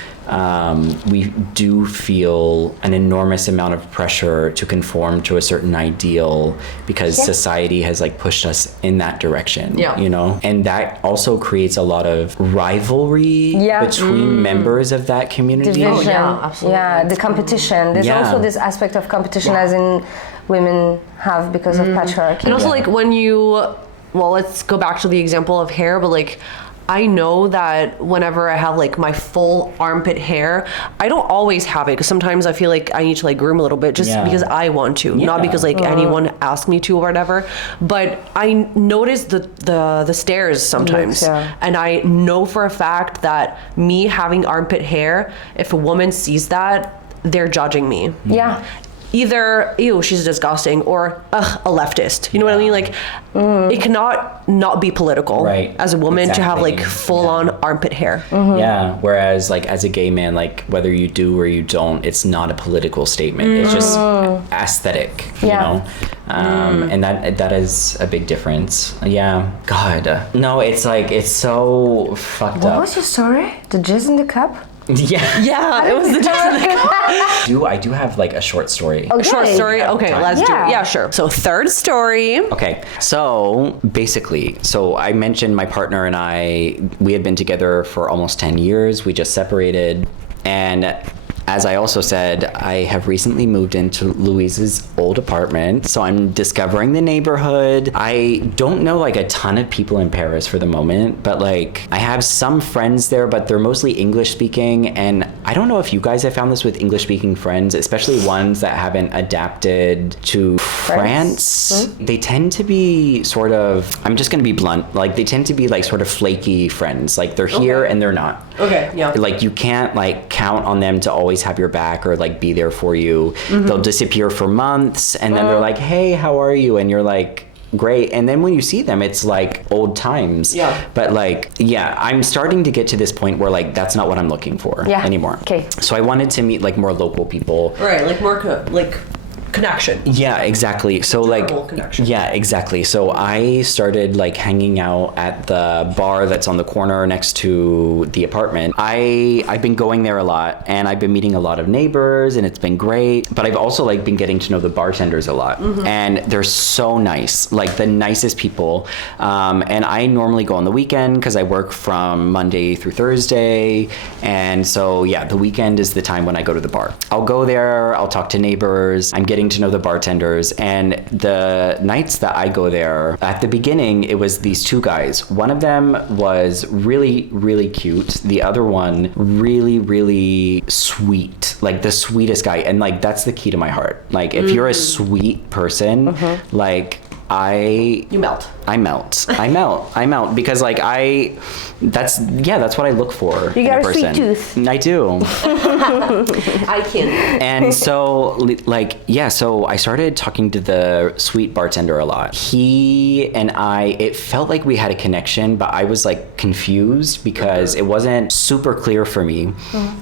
we do feel an enormous amount of pressure to conform to a certain ideal, because society has like pushed us in that direction, you know? And that also creates a lot of rivalry between members of that community. Division. Absolutely. Yeah, the competition. There's also this aspect of competition as in women have because of patriarchy. And also like when you, well, let's go back to the example of hair, but like, I know that whenever I have like my full armpit hair, I don't always have it, because sometimes I feel like I need to like groom a little bit just because I want to, not because like anyone asked me to or whatever. But I notice the stares sometimes, and I know for a fact that me having armpit hair, if a woman sees that, they're judging me. Either, ew, she's disgusting, or, ugh, a leftist. You know what I mean? Like, it cannot not be political as a woman to have, like, full-on armpit hair. Yeah, whereas, like, as a gay man, like, whether you do or you don't, it's not a political statement. It's just aesthetic, you know? And that is a big difference. Yeah. God. No, it's, like, it's so fucked up. What was your story? The jizz in the cup? Yeah, it was the I do have like a short story. Okay. A short story? Okay, let's do it. Yeah, sure. So third story. Okay, so basically, I mentioned my partner and I, we had been together for almost 10 years. We just separated, and as I also said, I have recently moved into Louise's old apartment, so I'm discovering the neighborhood. I don't know like a ton of people in Paris for the moment, but like I have some friends there, but they're mostly English speaking, and I don't know if you guys have found this with English speaking friends, especially ones that haven't adapted to France. They tend to be sort of, I'm just gonna be blunt, like they tend to be like sort of flaky friends. Like they're here and they're not. Okay, yeah. Like you can't like count on them to always have your back or like be there for you. They'll disappear for months, and then they're like, hey, how are you? And you're like, great. And then when you see them, it's like old times. But like, I'm starting to get to this point where like that's not what I'm looking for anymore. Okay. So I wanted to meet like more local people. Right, like more like connection. Yeah, exactly. So Durable like connection. Yeah, exactly. So I started like hanging out at the bar that's on the corner next to the apartment. I've been going there a lot, and I've been meeting a lot of neighbors, and it's been great. But I've also like been getting to know the bartenders a lot, and they're so nice, like the nicest people. And I normally go on the weekend because I work from Monday through Thursday, and so the weekend is the time when I go to the bar. I'll go there, I'll talk to neighbors. I'm getting getting to know the bartenders. And the nights that I go there, at the beginning, it was these two guys. One of them was really, really cute. The other one, really, really sweet. Like the sweetest guy. And like, that's the key to my heart. Like, if you're a sweet person, like, You melt. I melt because like that's what I look for You in got a a sweet person. tooth. I do. I can. And so like, yeah, so I started talking to the sweet bartender a lot. He and I, it felt like we had a connection, but I was like confused because it wasn't super clear for me.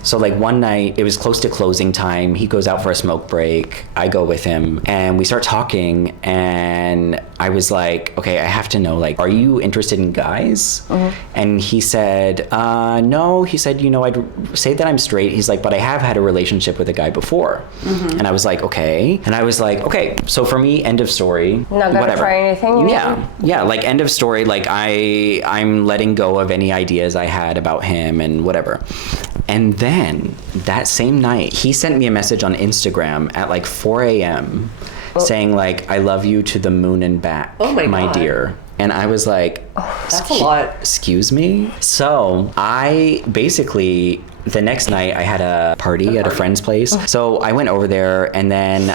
So like one night, it was close to closing time. He goes out for a smoke break. I go with him and we start talking, and I was like, okay, I have to know, like, are you interested in guys? And he said, no. He said, I'd say that I'm straight. He's like, but I have had a relationship with a guy before. And I was like, okay. And I was like, okay. So for me, end of story. Not gonna whatever. try anything? You mean? Yeah, like end of story. Like I'm letting go of any ideas I had about him and whatever. And then that same night, he sent me a message on Instagram at like 4 a.m. saying like, I love you to the moon and back, Oh my God. dear. And I was like, That's a lot. excuse me? So I basically, the next night I had a party at a friend's place. So I went over there, and then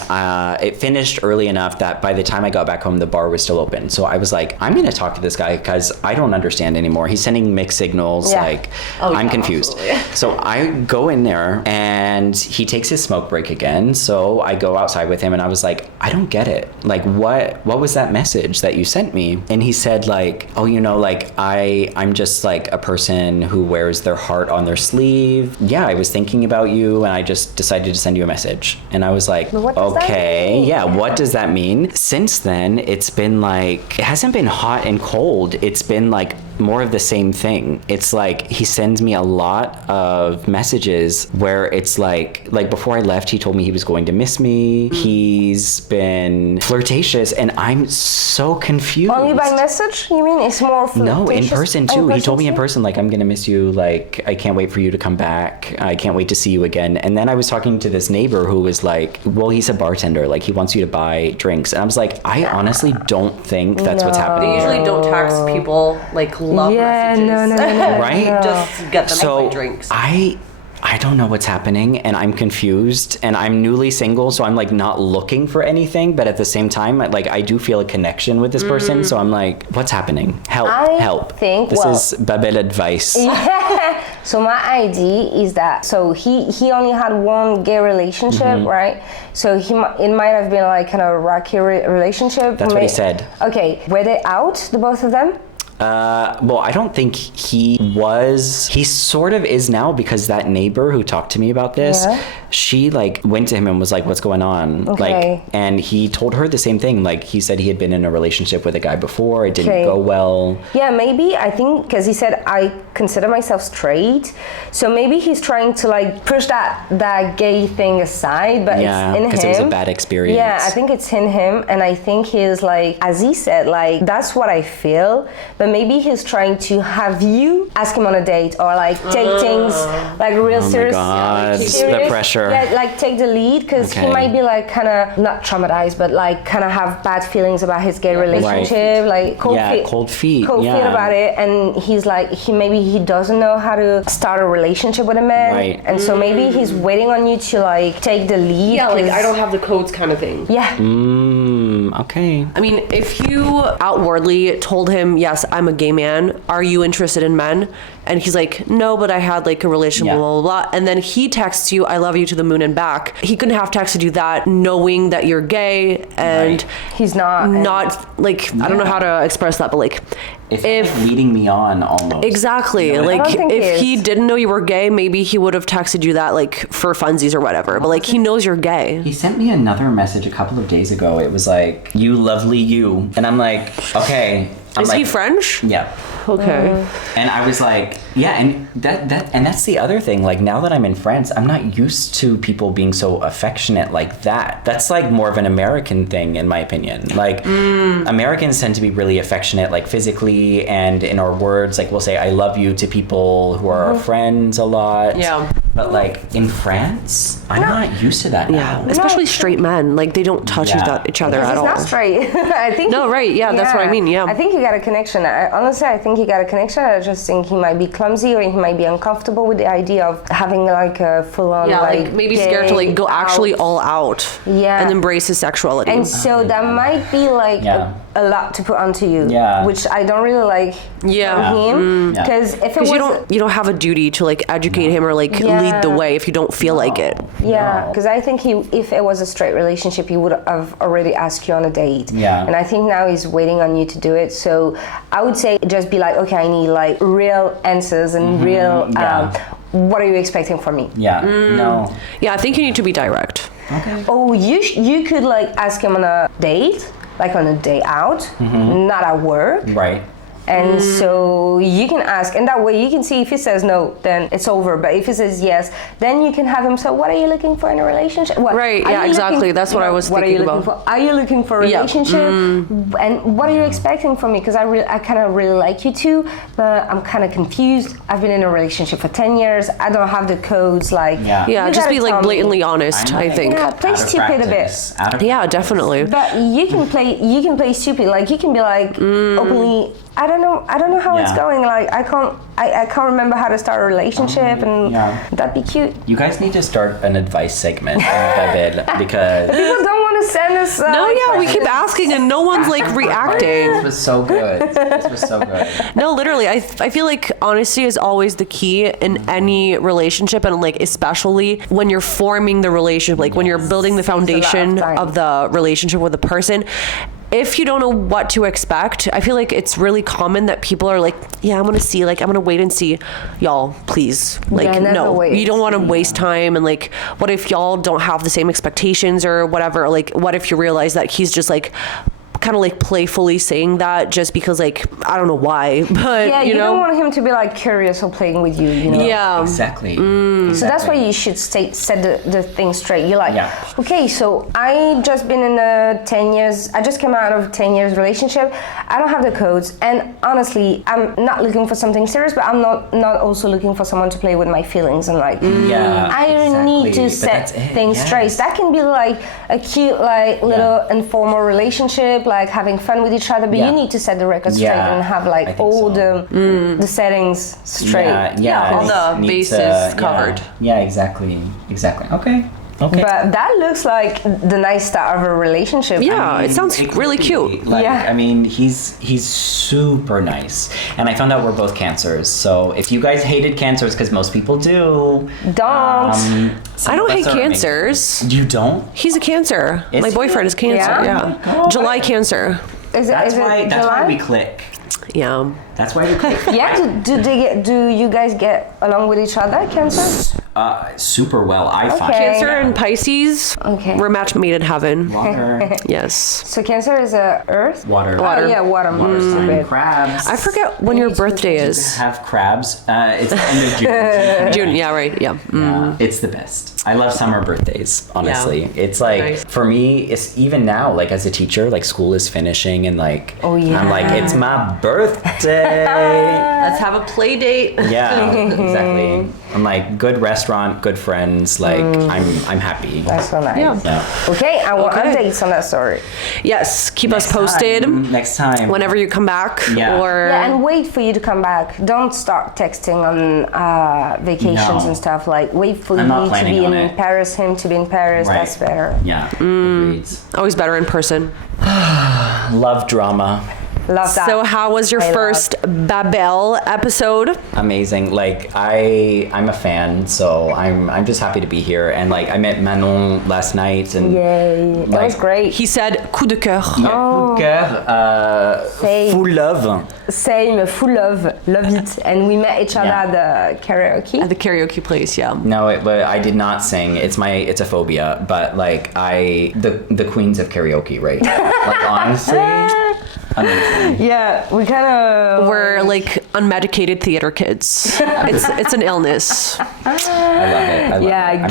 it finished early enough that by the time I got back home, the bar was still open. So I was like, I'm gonna talk to this guy because I don't understand anymore. He's sending mixed signals. Yeah. Like, Oh, I'm yeah, confused. absolutely. So I go in there, and he takes his smoke break again. So I go outside with him, and I was like, I don't get it. Like, what was that message that you sent me? And he said like, oh, like I'm just like a person who wears their heart on their sleeve. Yeah, I was thinking about you, and I just decided to send you a message. And I was like, What does that okay, mean? yeah, what does that mean? Since then, it's been like, it hasn't been hot and cold. It's been like more of the same thing. It's like he sends me a lot of messages where it's like before I left, he told me he was going to miss me. He's been flirtatious, and I'm so confused. Only by message, you mean? It's more No, in flirtatious? person too. He told me in too? person, like, I'm gonna miss you. Like, I can't wait for you to come back. I can't wait to see you again. And then I was talking to this neighbor who was like, well, he's a bartender. Like, he wants you to buy drinks. And I was like, I honestly don't think that's what's happening. They usually don't text people like love messages. No. Right? Just get them to buy drinks. I don't know what's happening, and I'm confused, and I'm newly single, so I'm like not looking for anything, but at the same time, like I do feel a connection with this person, so I'm like, what's happening? Help, help. Think, This is Babelle advice. So my idea is that, so he only had one gay relationship, right? So it might have been like kind of a rocky relationship. That's what he said. Okay, were they out, the both of them? Well, I don't think he was. He sort of is now, because that neighbor who talked to me about this, she like went to him and was like, what's going on? Okay. Like, and he told her the same thing. Like, he said he had been in a relationship with a guy before. It didn't go well. Yeah, maybe, I think, because he said, I consider myself straight. So maybe he's trying to like push that gay thing aside, but it's in him. because it was a bad experience. Yeah, I think it's in him, and I think he's like, as he said, like, that's what I feel, but maybe he's trying to have you ask him on a date, or like take things like real serious. Oh my God, serious. the pressure. Yeah, like take the lead, because he might be like kind of not traumatized, but like kind of have bad feelings about his gay relationship, like cold feet about it, and he's like, he doesn't know how to start a relationship with a man, and so maybe he's waiting on you to like take the lead. Yeah, like I don't have the codes kind of thing. Yeah. Okay. I mean, if you outwardly told him, yes, I'm a gay man, are you interested in men? And he's like, no, but I had like a relationship, blah, blah, blah. And then he texts you, I love you to the moon and back. He couldn't have texted you that knowing that you're gay, and he's not like, I don't know how to express that, but like, if leading me on almost. Exactly. You know? Like, if he he didn't know you were gay, maybe he would have texted you that like for funsies or whatever. But like, he knows you're gay. He sent me another message a couple of days ago. It was like, you lovely you. And I'm like, okay. Is he French? Yeah. Okay. And I was like, yeah, and that's the other thing. Like, now that I'm in France, I'm not used to people being so affectionate like that. That's like more of an American thing, in my opinion. Like, Americans tend to be really affectionate, like physically and in our words. Like, we'll say I love you to people who are our friends a lot. Yeah. But like in France, I'm not used to that Yeah, now. especially straight men. Like they don't touch each other at He's all. not straight. I think. No, right, yeah, that's what I mean, yeah. I think he got a connection. Honestly, I think he got a connection. I just think he might be clumsy or he might be uncomfortable with the idea of having like a full-on like maybe scared to like go gay actually out. all out. Yeah. And embrace his sexuality. And so that might be like a lot to put onto you. Yeah. Which I don't really like from him. Because if it was you don't have a duty to like educate him or like lead the way if you don't feel like it. Yeah, because I think if it was a straight relationship, he would have already asked you on a date. Yeah. And I think now he's waiting on you to do it. So I would say just be like, okay, I need like real answers and real, what are you expecting from me? Yeah. No. Yeah, I think you need to be direct. Okay. Oh, you could like ask him on a date, like on a day out, not at work. Right. And so you can ask, and that way you can see if he says no, then it's over. But if he says yes, then you can have him. So, what are you looking for in a relationship? What, Right, are yeah, you exactly. looking- That's what I was What are you thinking looking about. for? Are you looking for a relationship? And what are you expecting from me? Because I kind of really like you too, but I'm kind of confused. I've been in a relationship for 10 years. I don't have the codes. Like, Yeah, you just gotta be like tell me. blatantly honest, I think. Yeah, play stupid a bit. Yeah, definitely. But you can play stupid. Like you can be like openly. I don't know how it's going. Like I can't remember how to start a relationship, and that'd be cute. You guys need to start an advice segment on Babelle because People don't want to send us. No, yeah, we keep asking and no one's like reacting. this was so good. This was so good. No, literally, I feel like honesty is always the key in any relationship, and like especially when you're forming the relationship, like when you're building the foundation time. of the relationship with a person. If you don't know what to expect, I feel like it's really common that people are like, yeah, I'm gonna wait and see. Y'all, please. Like, never no, wait. you don't want to waste time. And like, what if y'all don't have the same expectations or whatever? Like, what if you realize that he's just like, kind of like playfully saying that just because like, I don't know why, but Yeah, you know? don't want him to be like curious or playing with you. You know. Yeah. Exactly. So that's why you should set the thing straight. You're like, okay, so I just been in a 10 years, I just came out of a 10 years relationship. I don't have the codes. And honestly, I'm not looking for something serious, but I'm not also looking for someone to play with my feelings and like, I need to set things straight. That can be like a cute, like little informal relationship, like having fun with each other, but you need to set the record straight and have like all the settings straight. all the bases covered. Yeah, exactly. Okay. But that looks like the nice start of a relationship. Yeah, it sounds really cute. Like, I mean, he's super nice, and I found out we're both cancers. So if you guys hated cancers, because most people do, Don't. I don't hate cancers. You don't? He's a Cancer. Is My he? boyfriend is Cancer. Yeah? Yeah, July Cancer. That's why July? we click. Yeah. That's why we click. Yeah, do you guys get along with each other, Cancer? Super well, I find. Okay. Cancer and Pisces. Okay. We're match made in heaven. Water. Yes. So Cancer is Earth? Water. Oh, yeah, water. Water sign. Stupid. Crabs. I forget when your birthday is. Have crabs. It's the end of June. June. Yeah. Right. Yeah. Yeah, it's the best. I love summer birthdays, honestly. Yeah. It's like, Nice. for me, it's even now, like as a teacher, like school is finishing and like, yeah. I'm like, it's my birthday. Let's have a play date. Yeah, exactly. I'm like, good restaurant, good friends, like I'm happy. That's so nice. Yeah. Yeah. Okay, I want Okay. updates on that story. Yes. Keep us posted Next time. whenever you come back. Yeah. Or Yeah, and wait for you to come back. Don't start texting on vacations No. and stuff. Like, wait for I'm not me to planning be on in it. Paris, him to be in Paris. Right. That's better. Yeah. Agreed. always better in person. Love drama. Love that. So how was your I love. first Babelle episode? Amazing. Like I'm a fan, so I'm just happy to be here. And like I met Manon last night, and Yay. That was great. He said coup de cœur. coup de cœur, Say- full love. Same, full love it. And we met each other Yeah. at the karaoke. At the karaoke place, yeah. No, but I did not sing. It's a phobia. But like the queens of karaoke, right? Like honestly, amazing. Yeah, we kind of We're are like unmedicated theater kids. It's an illness. I love it. I love it.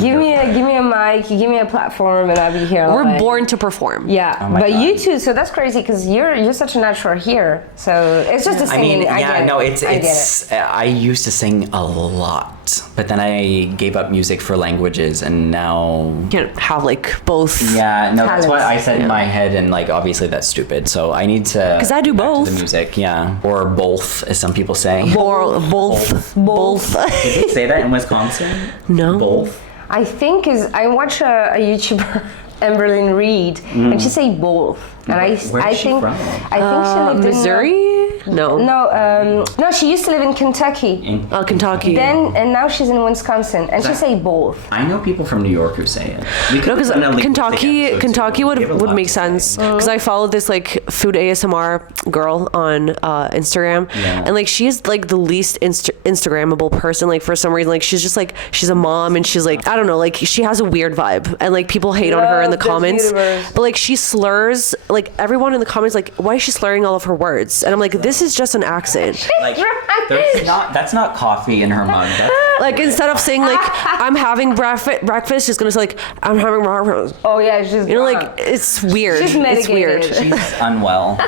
Give me a mic, you give me a platform, and I'll be here. We're born to perform. Yeah, Oh my but God. you too. So that's crazy because you're such a natural here. So it's just the I singing. mean, I get it. I used to sing a lot, but then I gave up music for languages, and now. You can't have like both. Yeah, no, that's what Talents. I said in my head, and like obviously that's stupid. So I need to. Because I do get back to both. the music, yeah, or both, as some people say. Or both. Both. Did they say that in Wisconsin? No. Both. I think I watch a YouTuber, Amberlyn Reed, and she say both. And I Where's she think from? I think she lived Missouri? No. No, she used to live in Kentucky. Kentucky. And now she's in Wisconsin, and she say both. I know people from New York who say it. We could No, because put in a link to the Kentucky episode, too. would make sense. Because I follow this like food ASMR girl on Instagram, Yeah. and like she is like the least Instagrammable person. Like for some reason, like she's just like she's a mom, and she's like I don't know, like she has a weird vibe, and like people hate on her in the Love this comments. universe. But like she slurs, like everyone in the comments, like why is she slurring all of her words? And I'm like, this is just an accent. Like, that's not coffee in her mug. That's, Like instead of saying like I'm having breakfast, she's gonna say like I'm having breakfast. Oh yeah, she's You know, like it's weird. She's It's weird. medicated. she's unwell.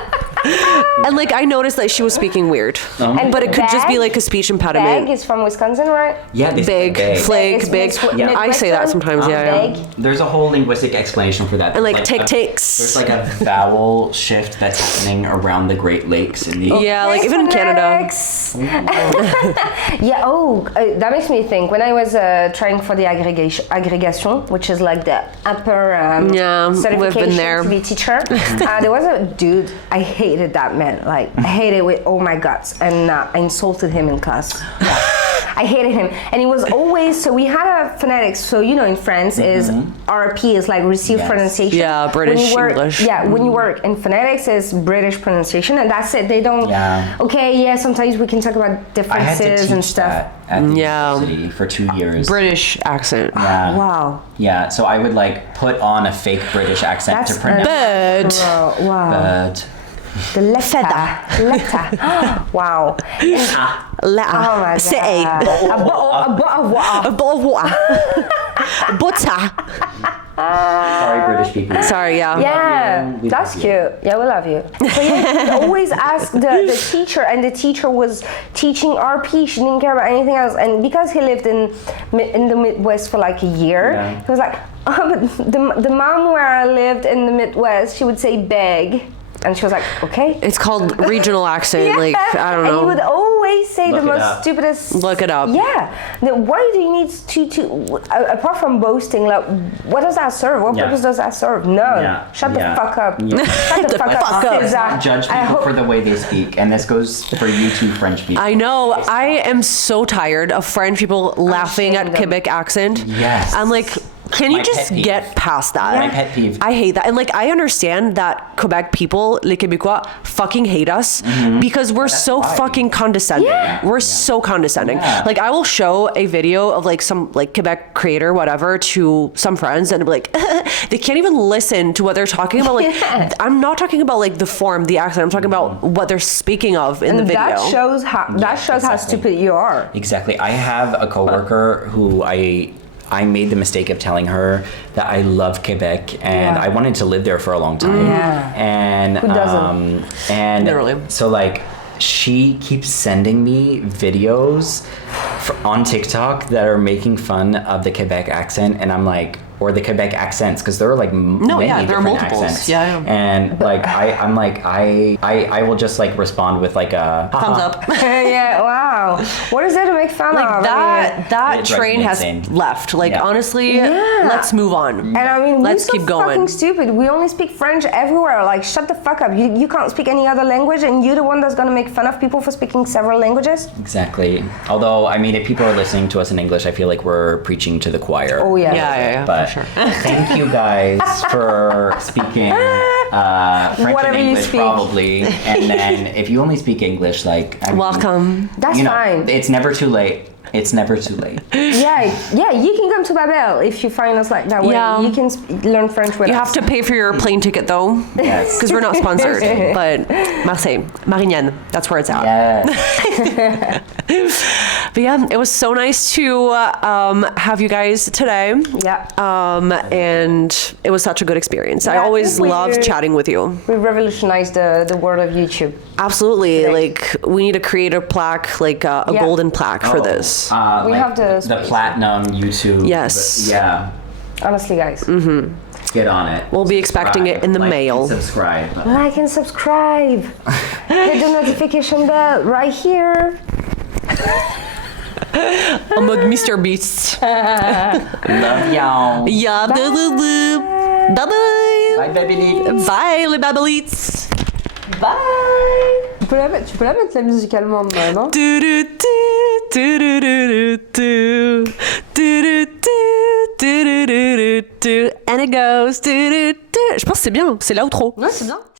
And like I noticed that she was speaking weird, And but it could just be Bag- like a speech Bag impediment. is from Wisconsin, right? Yeah, they say Big, big. flake, It's big. Midwestern? I say that sometimes. Yeah. Bag. There's a whole linguistic explanation for that. And like There's tick a- ticks. There's like a vowel shift that's happening around the Great Lakes in the. Yeah, like even in Canada. Phonetics. Yeah. Oh, that makes me think. When I was trying for the agrégation, which is like the upper Yeah, we've been certification there. to be teacher, there was a dude. I hated that man. Like I hated it with all my guts, and I insulted him in class. I hated him, and he was always. So we had a phonetics. So you know, in France, is RP is like received Yes. pronunciation. Yeah, When British you work, English. Yeah, when you work in phonetics, is British pronunciation, and that's it. They don't. Yeah. Okay, yeah. Sometimes we can talk about I had to differences teach and stuff. that at the Yeah. university for 2 years. British accent. Yeah. Wow, Yeah, so I would like put on a fake British accent That's to pronounce. Bird. wow. Bird. The letter. Wow. Letter. Oh my god. City. A bottle of water. A bottle of water. Butter. Sorry, British people. Sorry, yeah. Yeah, We that's love cute. you. Yeah, we love you. So yeah, we always ask the teacher, and the teacher was teaching RP. She didn't care about anything else. And because he lived in the Midwest for like a year, Yeah. he was like, oh, but the mom where I lived in the Midwest, she would say beg. And she was like, okay. It's called regional accent. Like I don't And he would know. always say Look the it most up. stupidest. Look it up. Yeah. Why do you need to apart from boasting, like, what does that serve? What Yeah. purpose does that serve? No. Yeah. Shut Yeah. the fuck up. Yeah. Shut the fuck fuck up. up. Let's not César. judge I people hope- for the way they speak, and this goes for you two French people. I know. I am so tired of French people laughing at them. Quebec accent. Yes. I'm like, can you My just pet peeve. get past that? My pet peeve. I hate that. And like, I understand that Quebec people, les Québécois, fucking hate us because we're so why. fucking condescending. Yeah. We're so condescending. Yeah. Like, I will show a video of like some like Quebec creator, whatever, to some friends and be like, they can't even listen to what they're talking about. Like, Yeah. I'm not talking about like the form, the accent. I'm talking about what they're speaking of in the video. That shows how exactly. stupid you are. Exactly. I have a coworker who I made the mistake of telling her that I love Quebec and Yeah. I wanted to live there for a long time. Yeah. And Who doesn't? And Literally. so like she keeps sending me videos on TikTok that are making fun of the Quebec accent, and I'm like, or the Quebec accents, because there are like many yeah, there are different multiples. accents. Yeah, yeah. And like I'm like I will just like respond with like a Thumbs up. Yeah, wow. What is there to make fun Like of? that It drives train me has insane. left. Like Yeah. honestly, Yeah. let's move on. And I mean, Let's we're so keep going. fucking stupid. We only speak French everywhere. Like, shut the fuck up. You can't speak any other language, and you're the one that's gonna make fun of people for speaking several languages. Exactly. Although, I mean, if people are listening to us in English, I feel like we're preaching to the choir. Oh yeah. Yeah, But for sure. thank you guys for speaking French Whatever and you English, speak. probably. And then if you only speak English, like I mean, Welcome. That's you know, fine. It's never too late. It's never too late. Yeah, you can come to Babelle if you find us like that way. Yeah. You can learn French with us. You have to pay for your plane ticket though. Yes. Because we're not sponsored. But Marseille, Marignane, that's where it's at. Yes. But yeah, it was so nice to have you guys today. Yeah. And it was such a good experience. I always love chatting with you. We revolutionized the world of YouTube. Absolutely. Like, we need to create a plaque, like a golden plaque for this. We have the platinum YouTube. Yes. Yeah. Honestly, guys. Get on it. We'll be expecting it in the mail. Subscribe. Like and subscribe. Hit the notification bell right here. En mode Mr. Beast. Love y'all. Yeah. Bye bye. Bye, baby. Bye, les babellites. Bye. Tu peux la mettre la musicalement, non? And it goes. Je pense que c'est bien. C'est l'outro. Ouais, c'est bien.